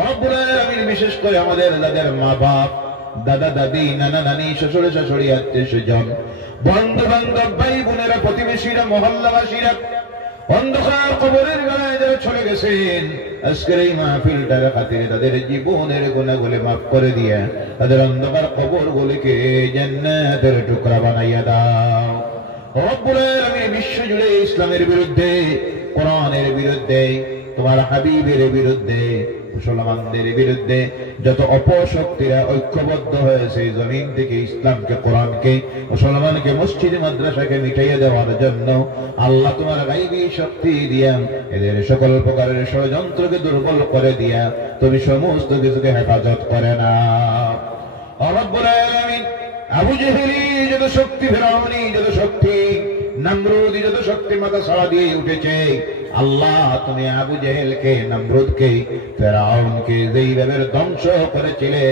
রব্বুল আলামিন, বিশেষ করে আমাদের যাদের মা বাপ, দাদা দাদি, নানা নানি, শ্বশুর শাশুড়ি, আত্মীয় স্বজন, বন্ধু বান্ধব, ভাই বোনেরা, প্রতিবেশীরা, মহল্লাবাসীরা অন্ধকার কবরের গায়ে যারা চলে গেছেন, আজকের এই মাহফিলটার খাতিরে তাদের জীবনের গুনাহগুলি মাফ করে দিয়া তাদের অন্ধকার কবরগুলিকে জান্নাতের টুকরা বানাইয়া দাও। রব্বুল আলামিন, বিশ্ব জুড়ে ইসলামের বিরুদ্ধে, কোরআনের বিরুদ্ধে, তোমার হাবিবের বিরুদ্ধে, মুসলমানদের বিরুদ্ধে যত অপশক্তিরা ঐক্যবদ্ধ হয়েছে জমিন থেকে ইসলামকে, কোরআনকে, মুসলমানকে, মসজিদ মাদ্রাসাকে মিটাইয়া দেওয়ার জন্য আল্লাহ তোমার গায়বী শক্তি দিয়া এদের সকল প্রকারের ষড়যন্ত্রকে দুর্বল করে দিয়া তুমি সমস্ত কিছুকে হেফাজত করে না। রব্বুল আলামিন, আবু জেহেলি যত শক্তি, ফিরআউনি যত শক্তি, নমরুদ যত শক্তি মাথা ছাড়া দিয়ে উঠেছে, আল্লাহ তুমি আবু জেহেলকে, নমরুদকে, ফিরআউনকে যেইভাবে ধ্বংস করেছিলে,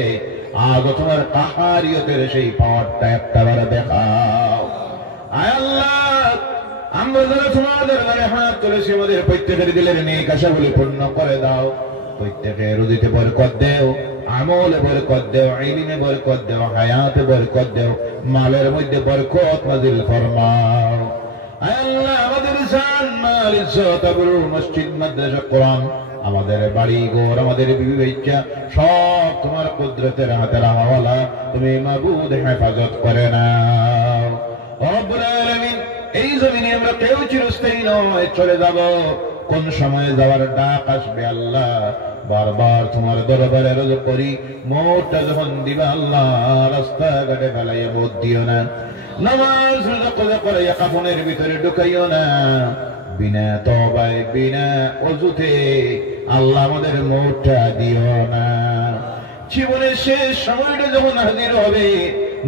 আজ তোমার কাহারিয়তের সেই পাওয়ারটা একটাবার দেখাও। আয় আল্লাহ, আমরা যারা তোমাদের গায়ে হাত তুলেছি আমাদের প্রত্যেকের দিলের নেক আশাগুলি পূর্ণ করে দাও। প্রত্যেকের রুজিতে বরকত দেও, আমলে বরকত দেও, ইলমে বরকত দেও, হায়াতে বরকত দেও, মালের মধ্যে বরকত নাযিল ফরমাও। আয় আল্লাহ, আমাদের জান মাল আল ইজ্জত আবরু মসজিদ মাদ্রাসা কোরআন আমাদের বাড়ি ঘর আমাদের বিবি বাচ্চা সব তোমার কুদরতের হাতের হাওয়ালা তুমি মাবুদ হেফাজত করে নাও রব্বুল আলামিন এই জমিনে আমরা কেউ চিরস্থায়ী নয় চলে যাব কোন সময় যাওয়ার ডাক আসবে আল্লাহ বারবার তোমার দরবারে রোজ করি মোটটা যখন দিবা আল্লাহ রাস্তাঘাটে ফেলাইয়া বোধ দিও না নামাজ রোজা করে কাফনের ভিতরে ঢুকাইও না বিনা তওবায় বিনা ওযুতে আল্লাহ আমাদের মোটটা দিও না জীবনের শেষ সময়টা যখন হাজির হবে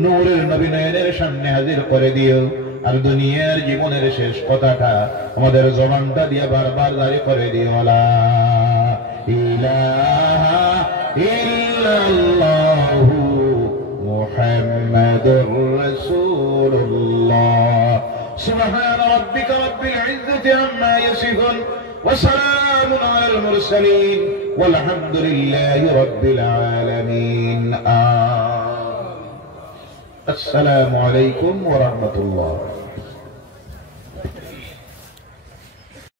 নূরের নবী নয়নের সামনে হাজির করে দিও আর দুনিয়ার জীবনের শেষ কথাটা আমাদের জবানটা দিয়ে বারবার জারি করে দিও লা ইলাহা ইল্লাল্লাহু মুহাম্মাদুর রাসূলুল্লাহ সুবহান রাব্বিকা রাব্বিল ইজ্জাতি আম্মা ইয়াসিফুন ওয়া সালামুন আলাল মুরসালিন ওয়াল হামদুলিল্লাহি রাব্বিল আলামিন আসসালামু আলাইকুম ওয়া রাহমাতুল্লাহ